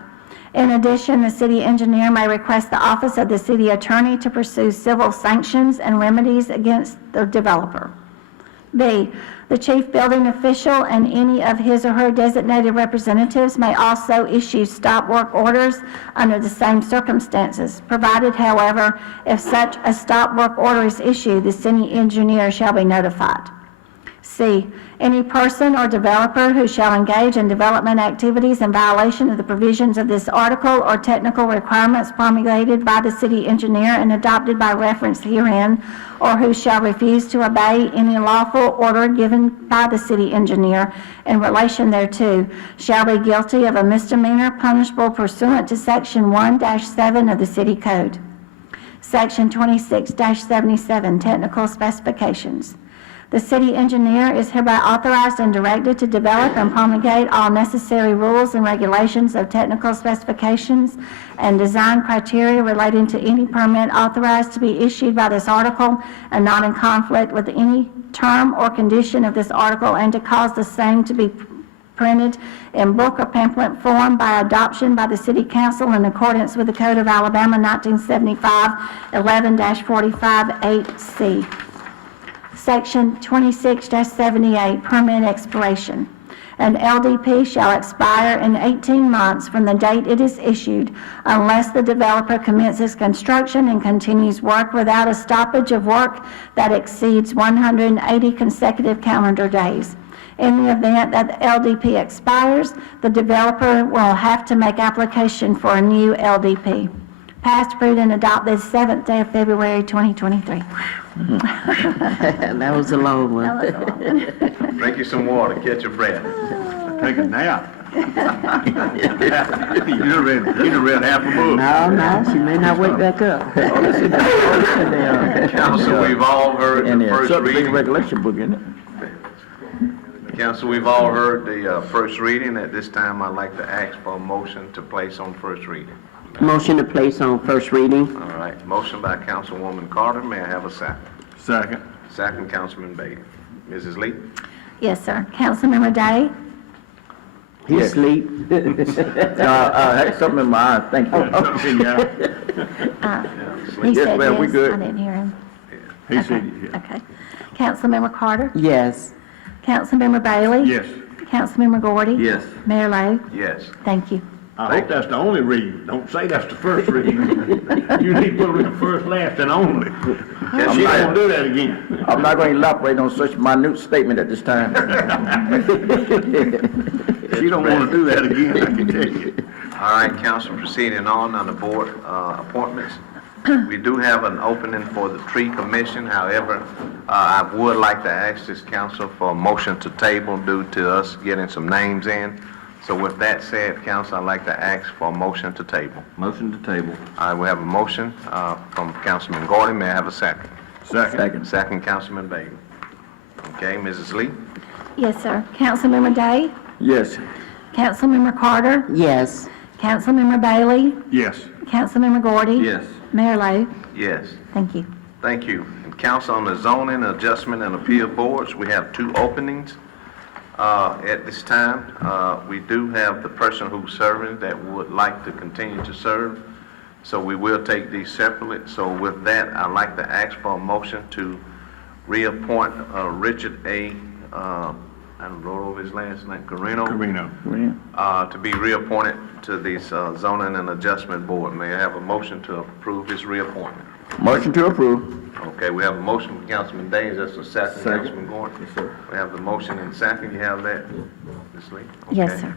In addition, the city engineer may request the office of the city attorney to pursue civil sanctions and remedies against the developer. B, the chief building official and any of his or her designated representatives may also issue stop work orders under the same circumstances, provided, however, if such a stop work order is issued, the city engineer shall be notified. C, any person or developer who shall engage in development activities in violation of the provisions of this article or technical requirements promulgated by the city engineer and adopted by reference herein, or who shall refuse to obey any lawful order given by the city engineer in relation thereto, shall be guilty of a misdemeanor punishable pursuant to Section 1-7 of the City Code. Section 26-77, technical specifications. The city engineer is hereby authorized and directed to develop and promulgate all necessary rules and regulations of technical specifications and design criteria relating to any permit authorized to be issued by this article and not in conflict with any term or condition of this article, and to cause the same to be printed in book or pamphlet form by adoption by the City Council in accordance with the Code of Alabama 1975, 11-45, 8C. Section 26-78, permit expiration. An LDP shall expire in 18 months from the date it is issued unless the developer commences construction and continues work without a stoppage of work that exceeds 180 consecutive calendar days. In the event that the LDP expires, the developer will have to make application for a new LDP. Passed, approved, and adopted 7th day of February 2023. That was a long one. Drink you some water, catch your breath. Take a nap. You read half a book. No, she may not wake back up. Council, we've all heard And the there's first something reading. regulation book in it. Council, we've all heard the first reading. At this time, I'd like to ask for a motion to place on first reading. Motion to place on first reading. All right, motion by Councilwoman Carter. May I have a second? Second. Second, Councilman Bailey. Mrs. Lee? Yes, sir. Councilmember Day? He Yes. asleep. I had something in my eye, thank you. He Yes, said ma'am, we yes. good. I didn't hear him. He said, yeah. Okay. Councilmember Carter? Yes. Councilmember Bailey? Yes. Councilmember Gordy? Yes. Mayor Lo? Yes. Thank you. I hope that's the only reading. Don't say that's the first reading. You need to put it in first, last, and only. Yes, She you don't have. wanna do that again. I'm not going to elaborate on such minute statement at this time. She don't wanna do that again, I can tell you. All right, council, proceeding on the board appointments. We do have an opening for the tree commission. However, I would like to ask this council for a motion to table due to us getting some names in. So with that said, council, I'd like to ask for a motion to table. Motion to table. All right, we have a motion from Councilman Gordon. May I have a second? Second. Second, Councilman Bailey. Okay, Mrs. Lee? Yes, sir. Councilmember Day? Yes. Councilmember Carter? Yes. Councilmember Bailey? Yes. Councilmember Gordy? Yes. Mayor Lo? Yes. Thank you. Thank you. And council, on the zoning, adjustment, and appeal boards, we have 2 openings. At this time, we do have the person who's serving that would like to continue to serve. So we will take these separately. So with that, I'd like to ask for a motion to reappoint Richard A., I wrote over his last name, Carino, to be reappointed to this zoning and adjustment board. May I have a motion to approve his reappointment? Motion to approve. Okay, we have a motion from Councilman Daines. That's a second, Councilman Gordon. Yes, sir. We have the motion and second. You have that, Ms. Lee? Yes, Okay. sir.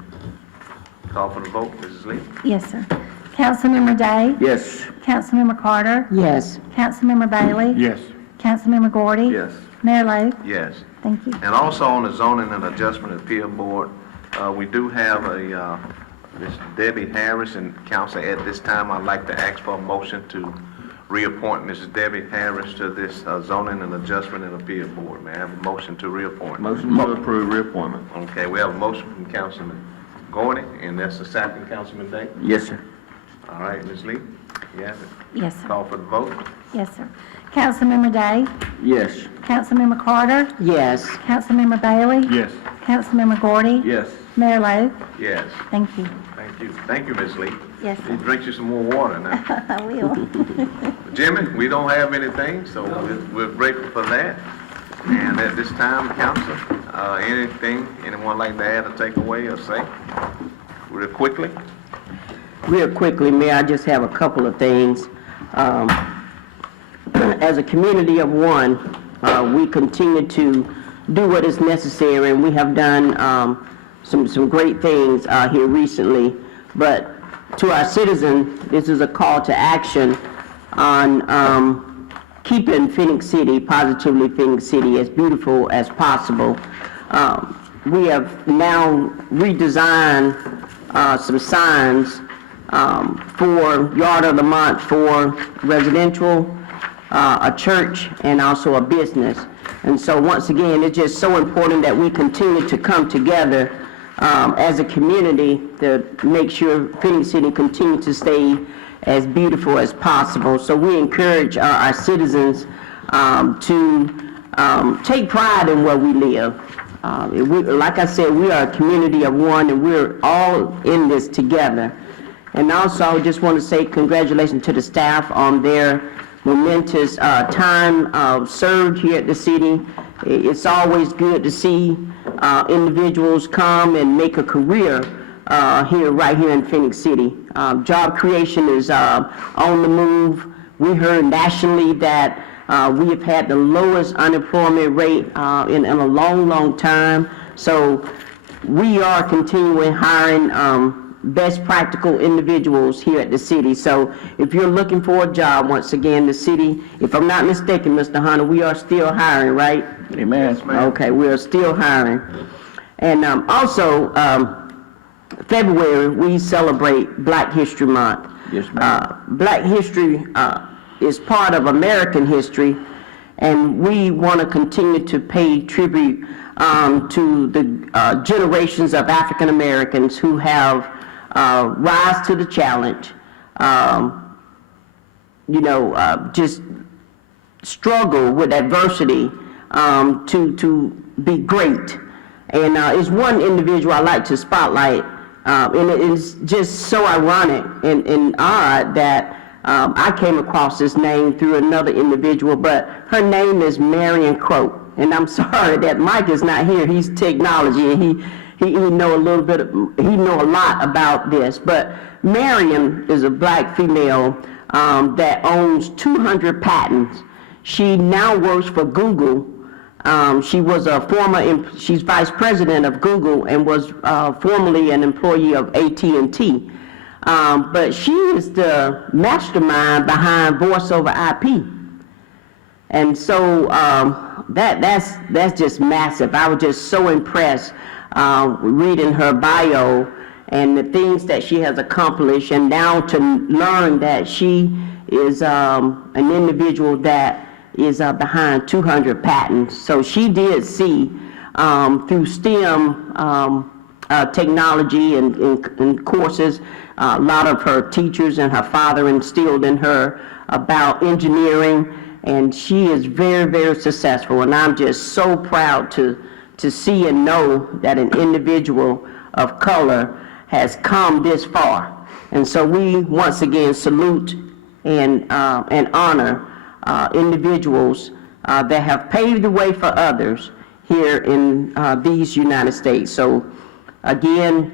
Call for the vote, Mrs. Lee? Yes, sir. Councilmember Day? Yes. Councilmember Carter? Yes. Councilmember Bailey? Yes. Councilmember Gordy? Yes. Mayor Lo? Yes. Thank you. And also on the zoning and adjustment appeal board, we do have a Ms. Debbie Harris, and council, at this time, I'd like to ask for a motion to reappoint Mrs. Debbie Harris to this zoning and adjustment and appeal board. May I have a motion to reappoint? Motion to approve reappointment. Okay, we have a motion from Councilman Gordy, and that's the second, Councilman Day. Yes, sir. All right, Ms. Lee, you have it. Yes, sir. Call for the vote. Yes, sir. Councilmember Day? Yes. Councilmember Carter? Yes. Councilmember Bailey? Yes. Councilmember Gordy? Yes. Mayor Lo? Yes, Thank you. thank you. Thank you, Ms. Lee. Yes, Need sir. to drink you some more water now. I will. Jimmy, we don't have anything, so we're grateful for that. And at this time, council, anything anyone like to add or take away or say? Real quickly? Real quickly, Mayor, I just have a couple of things. As a community of one, we continue to do what is necessary, and we have done some great things here recently. But to our citizens, this is a call to action on keeping Phenix City, positively Phenix City, as beautiful as possible. We have now redesigned some signs for Yard of the Month for residential, a church, and also a business. And so once again, it's just so important that we continue to come together as a community to make sure Phenix City continues to stay as beautiful as possible. So we encourage our citizens to take pride in where we live. Like I said, we are a community of one, and we're all in this together. And also, I just want to say congratulations to the staff on their momentous time served here at the city. It's always good to see individuals come and make a career right here in Phenix City. Job creation is on the move. We heard nationally that we have had the lowest unemployment rate in a long, long time. So we are continuing hiring best practical individuals here at the city. So if you're looking for a job, once again, the city, if I'm not mistaken, Mr. Hunter, we are still hiring, right? Amen. Okay, we are still hiring. And also, February, we celebrate Black History Month. Yes, ma'am. Black history is part of American history, and we want to continue to pay tribute to the generations of African Americans who have rise to the challenge, just struggle with adversity to be great. And it's one individual I like to spotlight, and it is just so ironic and odd that I came across this name through another individual, but her name is Marion Croak. And I'm sorry that Mike is not here. He's technology, and he know a lot about this. But Marion is a black female that owns 200 patents She now works for Google. She was a she's vice president of Google and was formerly an employee of AT&T. But she is the mastermind behind Voice over IP. And so that's just massive. I was just so impressed reading her bio and the things that she has accomplished, and now to learn that she is an individual that is behind 200 patents. So she did see through STEM technology and courses, a lot of her teachers and her father instilled in her about engineering, and she is very, very successful. And I'm just so proud to see and know that an individual of color has come this far. And so we once again salute and honor individuals that have paved the way for others here in these United States. So again,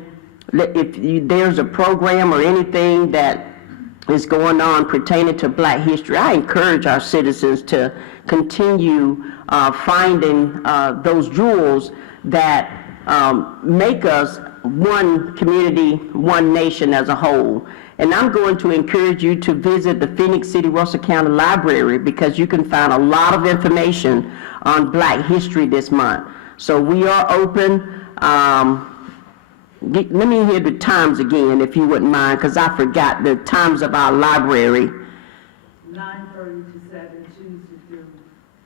if there's a program or anything that is going on pertaining to Black history, I encourage our citizens to continue finding those jewels that make us one community, one nation as a whole. And I'm going to encourage you to visit the Phenix City, Russell County Library, because you can find a lot of information on Black history this month. So we are open. Let me hear the times again, if you wouldn't mind, because I forgot the times of our library. 9:30 to 7, Tuesday through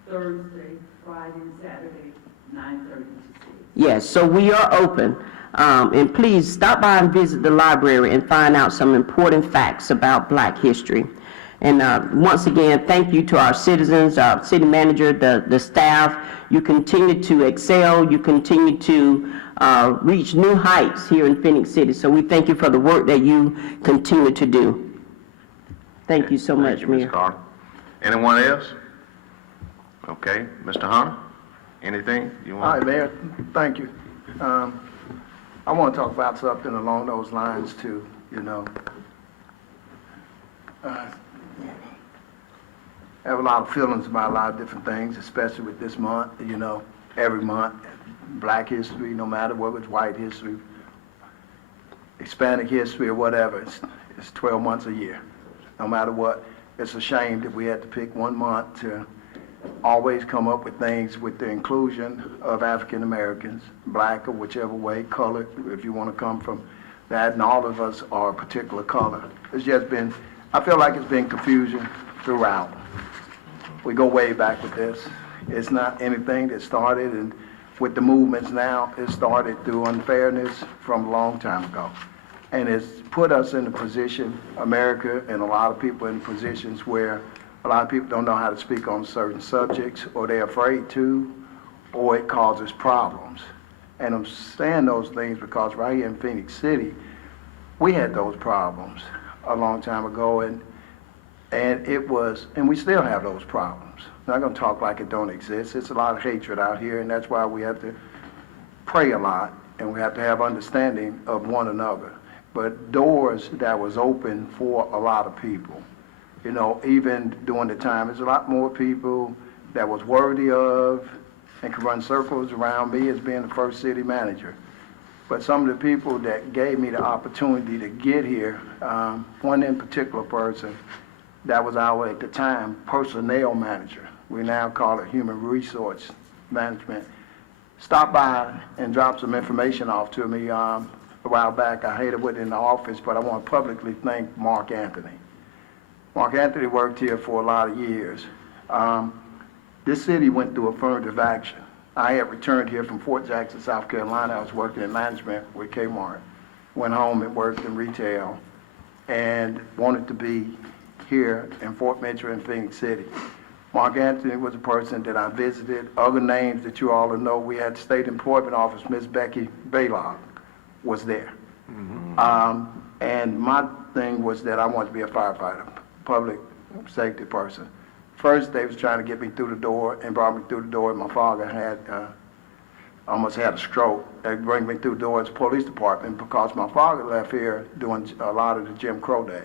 Thursday, Friday and Saturday, 9:30 to 6. Yes, so we are open. And please stop by and visit the library and find out some important facts about Black history. And once again, thank you to our citizens, our city manager, the staff. You continue to excel. You continue to reach new heights here in Phenix City. So we thank you for the work that you continue to do. Thank you so much, Thank you, Ms. Mayor. Carter. Anyone else? Okay, Mr. Hunter, anything you All want? right, Mayor, thank you. I want to talk about something along those lines too, you know. I have a lot of feelings about a lot of different things, especially with this month, you know, every month. Black history, no matter whether it's white history, Hispanic history, or whatever, it's 12 months a year. No matter what, it's a shame that we had to pick one month to always come up with things with the inclusion of African Americans, Black or whichever way, colored, if you want to come from that, and all of us are a particular color. It's just been, I feel like it's been confusion throughout. We go way back with this. It's not anything that started, and with the movements now, it started through unfairness from a long time ago. And it's put us in a position, America and a lot of people in positions where a lot of people don't know how to speak on certain subjects, or they're afraid to, or it causes problems. And I'm saying those things because right here in Phenix City, we had those problems a long time ago, and we still have those problems. I'm not gonna talk like it don't exist. It's a lot of hatred out here, and that's why we have to pray a lot, and we have to have understanding of one another. But doors that was open for a lot of people. You know, even during the time, there's a lot more people that was worthy of and could run circles around me as being the first city manager. But some of the people that gave me the opportunity to get here, one in particular person, that was our, at the time, personnel manager. We now call it human resource management. Stopped by and dropped some information off to me a while back. I hated it in the office, but I want to publicly thank Mark Anthony. Mark Anthony worked here for a lot of years. This city went through affirmative action. I had returned here from Fort Jackson, South Carolina. I was working in management with Kmart. Went home and worked in retail and wanted to be here in Fort Mitchell and Phenix City. Mark Anthony was a person that I visited. Other names that you all know, we had State Employment Office, Miss Becky Baylock was there. And my thing was that I wanted to be a firefighter, public safety person. First, they was trying to get me through the door and brought me through the door. My father had almost had a stroke. They bring me through the door as police department because my father left here doing a lot of the Jim Crow days.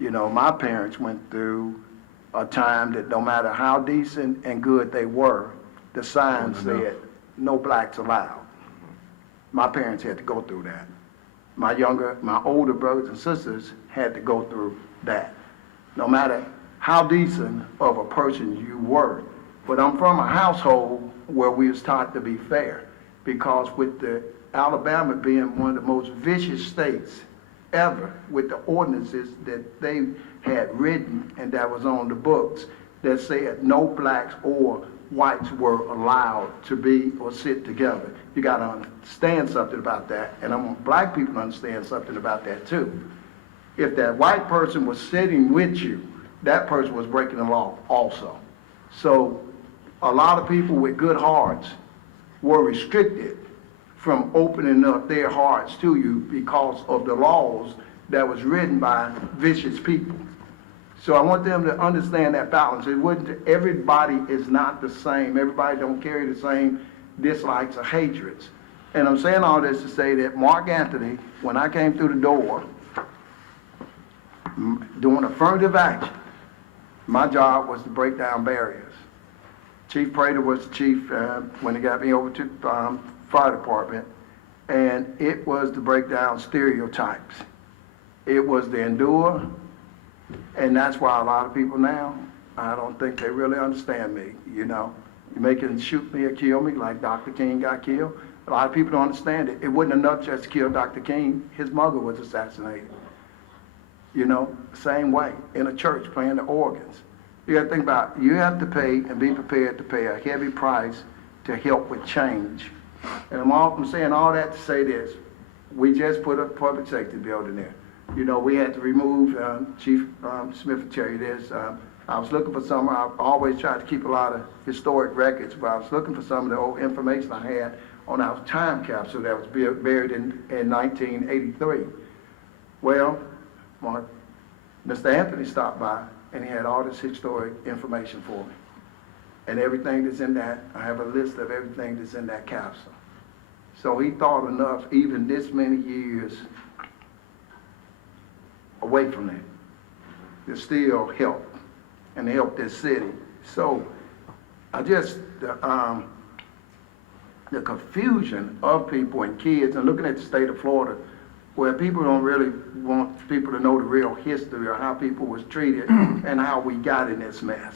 You know, my parents went through a time that no matter how decent and good they were, the sign said, no blacks allowed. My parents had to go through that. My older brothers and sisters had to go through that. No matter how decent of a person you were. But I'm from a household where we was taught to be fair, because with the Alabama being one of the most vicious states ever, with the ordinances that they had written and that was on the books that said no blacks or whites were allowed to be or sit together. You got to understand something about that, and I want black people to understand something about that too. If that white person was sitting with you, that person was breaking the law also. So a lot of people with good hearts were restricted from opening up their hearts to you because of the laws that was written by vicious people. So I want them to understand that balance. Everybody is not the same. Everybody don't carry the same dislikes or hatreds. And I'm saying all this to say that Mark Anthony, when I came through the door, doing affirmative action, my job was to break down barriers. Chief Prater was the chief when he got me over to fire department, and it was to break down stereotypes. It was to endure, and that's why a lot of people now, I don't think they really understand me, you know. You can shoot me or kill me like Dr. King got killed. A lot of people don't understand it. It wasn't enough just to kill Dr. King. His mother was assassinated. You know, same way, in a church playing the organs. You got to think about, you have to pay and be prepared to pay a heavy price to help with change. And I'm saying all that to say this. We just put a public safety building there. You know, we had to remove, Chief Smith will tell you this, I was looking for some, I always tried to keep a lot of historic records, but I was looking for some of the old information I had on our time capsule that was buried in 1983. Well, Mark, Mr. Anthony stopped by and he had all this historic information for me. And everything that's in that, I have a list of everything that's in that capsule. So he thought enough, even this many years away from that, to still help and help this city. So I just, the confusion of people and kids, and looking at the state of Florida, where people don't really want people to know the real history or how people was treated and how we got in this mess.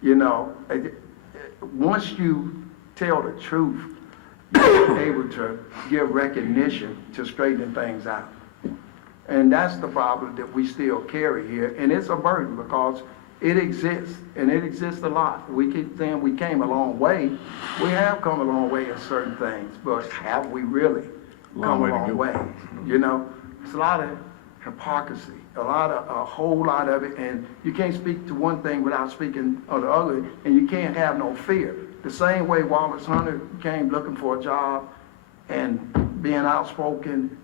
You know, once you tell the truth, you're able to give recognition to straighten things out. And that's the problem that we still carry here. And it's a burden because it exists, and it exists a lot. We keep saying we came a long way. We have come a long way in certain things, but have we really come a long way? You know, it's a lot of hypocrisy, a whole lot of it, and you can't speak to one thing without speaking of the other, and you can't have no fear. The same way Wallace Hunter came looking for a job and being outspoken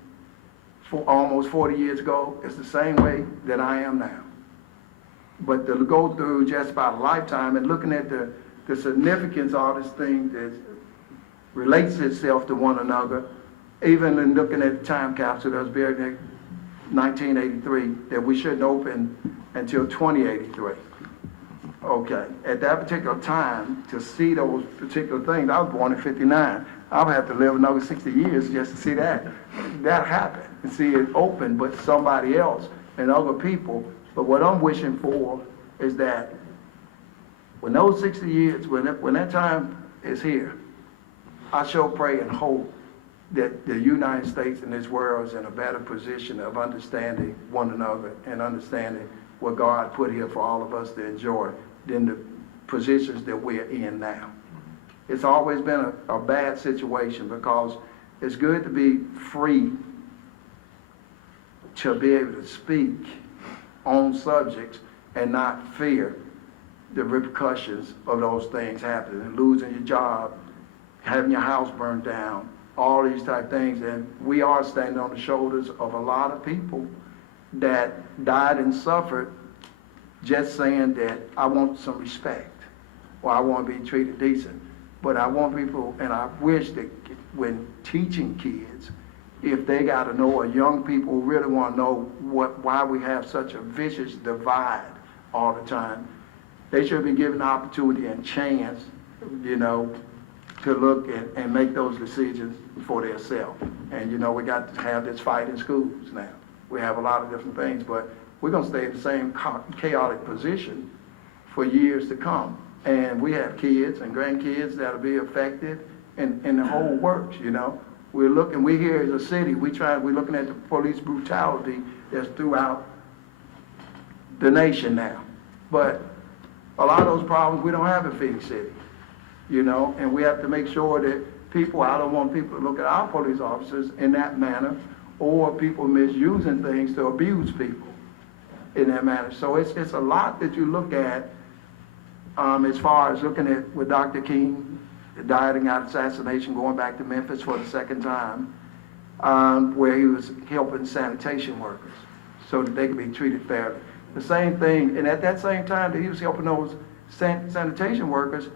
for almost 40 years ago, it's the same way that I am now. But to go through just about a lifetime and looking at the significance of this thing that relates itself to one another, even in looking at the time capsule that was buried in 1983, that we shouldn't open until 2083. Okay, at that particular time, to see those particular things, I was born in '59. I would have to live another 60 years just to see that happen, and see it open, but somebody else and other people. But what I'm wishing for is that when those 60 years, when that time is here, I shall pray and hope that the United States and this world is in a better position of understanding one another and understanding what God put here for all of us to enjoy than the positions that we're in now. It's always been a bad situation because it's good to be free to be able to speak on subjects and not fear the repercussions of those things happening, losing your job, having your house burned down, all these type things. And we are standing on the shoulders of a lot of people that died and suffered just saying that I want some respect or I want to be treated decent. But I want people, and I wish that when teaching kids, if they got to know, or young people really want to know why we have such a vicious divide all the time. They should be given the opportunity and chance, you know, to look and make those decisions for themselves. And, you know, we got to have this fight in schools now. We have a lot of different things, but we're gonna stay in the same chaotic position for years to come. And we have kids and grandkids that'll be affected, and the whole works, you know. We here as a city, we're looking at the police brutality that's throughout the nation now. But a lot of those problems we don't have in Phenix City, you know, and we have to make sure that I don't want people to look at our police officers in that manner, or people misusing things to abuse people in that manner. So it's a lot that you look at, as far as looking at with Dr. King, the dieting out assassination, going back to Memphis for the second time, where he was helping sanitation workers so that they could be treated fairly. The same thing, and at that same time that he was helping those sanitation workers,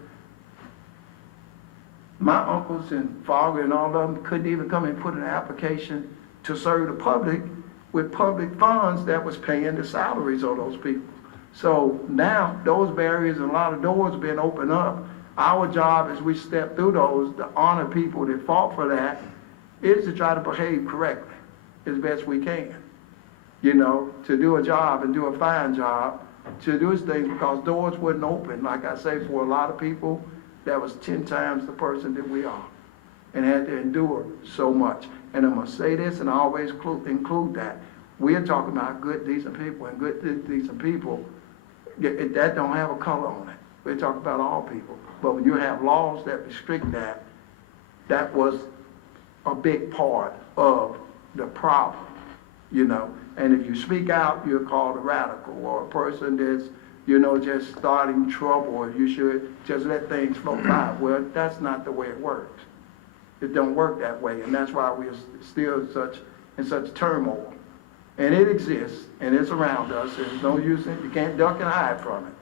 my uncles and father and all of them couldn't even come and put an application to serve the public with public funds that was paying the salaries of those people. So now those barriers and a lot of doors have been opened up. Our job as we step through those, to honor people that fought for that, is to try to behave correctly as best we can. You know, to do a job and do a fine job, to do things, because doors wouldn't open, like I say, for a lot of people that was 10 times the person that we are, and had to endure so much. And I'm gonna say this, and I always include that. We're talking about good, decent people, and good, decent people, that don't have a color on it. We're talking about all people. But when you have laws that restrict that, that was a big part of the problem, you know. And if you speak out, you're called a radical, or a person that's, you know, just starting trouble, or you should just let things flow by. Well, that's not the way it works. It don't work that way, and that's why we're still in such turmoil. And it exists, and it's around us, and there's no use in it. You can't duck and hide from it.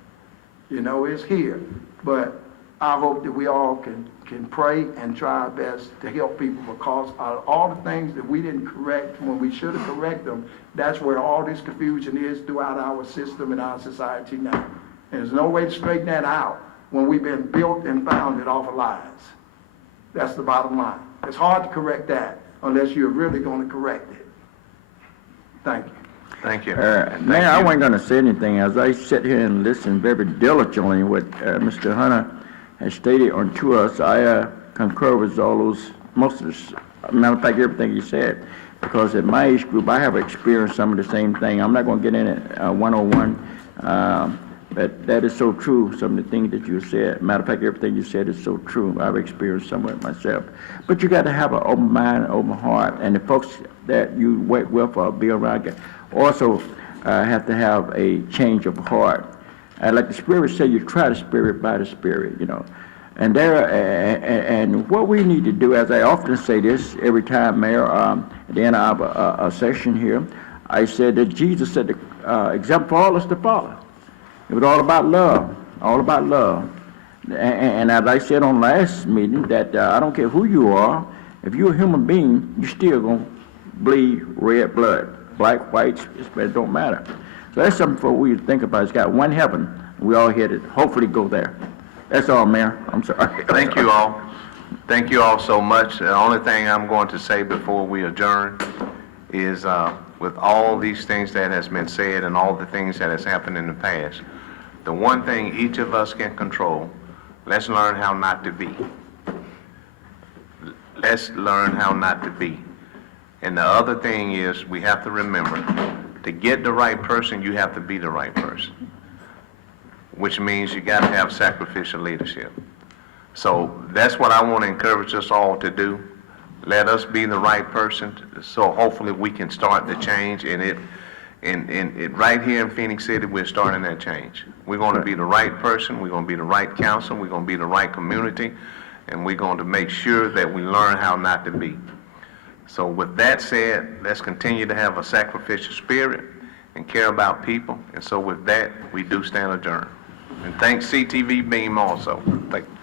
You know, it's here. But I hope that we all can pray and try our best to help people, because all the things that we didn't correct when we should have corrected them, that's where all this confusion is throughout our system and our society now. And there's no way to straighten that out when we've been built and founded off of lies. That's the bottom line. It's hard to correct that unless you're really going to correct it. Thank you. Thank you. Mayor, I wasn't going to say anything. As I sit here and listen very diligently what Mr. Hunter has stated to us, I concur with all those, most of this, matter of fact, everything he said. Because at my age group, I have experienced some of the same thing. I'm not going to get in it 101, but that is so true, some of the things that you said. Matter of fact, everything you said is so true. I've experienced some of it myself. But you got to have an open mind, open heart, and the folks that you work with or be around also have to have a change of heart. Like the Spirit said, you try the Spirit by the Spirit, you know. And what we need to do, as I often say this every time, Mayor, at the end of a session here, I said that Jesus set the example for all us to follow. It was all about love, all about love. And as I said on last meeting, that I don't care who you are, if you're a human being, you're still going to bleed red blood. Black, white, it don't matter. So that's something for we to think about. It's got one heaven. We all headed, hopefully go there. That's all, Mayor. I'm sorry. Thank you all. Thank you all so much. The only thing I'm going to say before we adjourn is with all these things that has been said and all the things that has happened in the past, the one thing each of us can control, let's learn how not to be. Let's learn how not to be. And the other thing is, we have to remember, to get the right person, you have to be the right person, which means you got to have sacrificial leadership. So that's what I want to encourage us all to do. Let us be the right person, so hopefully we can start the change. And right here in Phenix City, we're starting that change. We're going to be the right person, we're going to be the right council, we're going to be the right community, and we're going to make sure that we learn how not to be. So with that said, let's continue to have a sacrificial spirit and care about people. And so with that, we do stand adjourned. And thanks CTV Beam also. Thank you.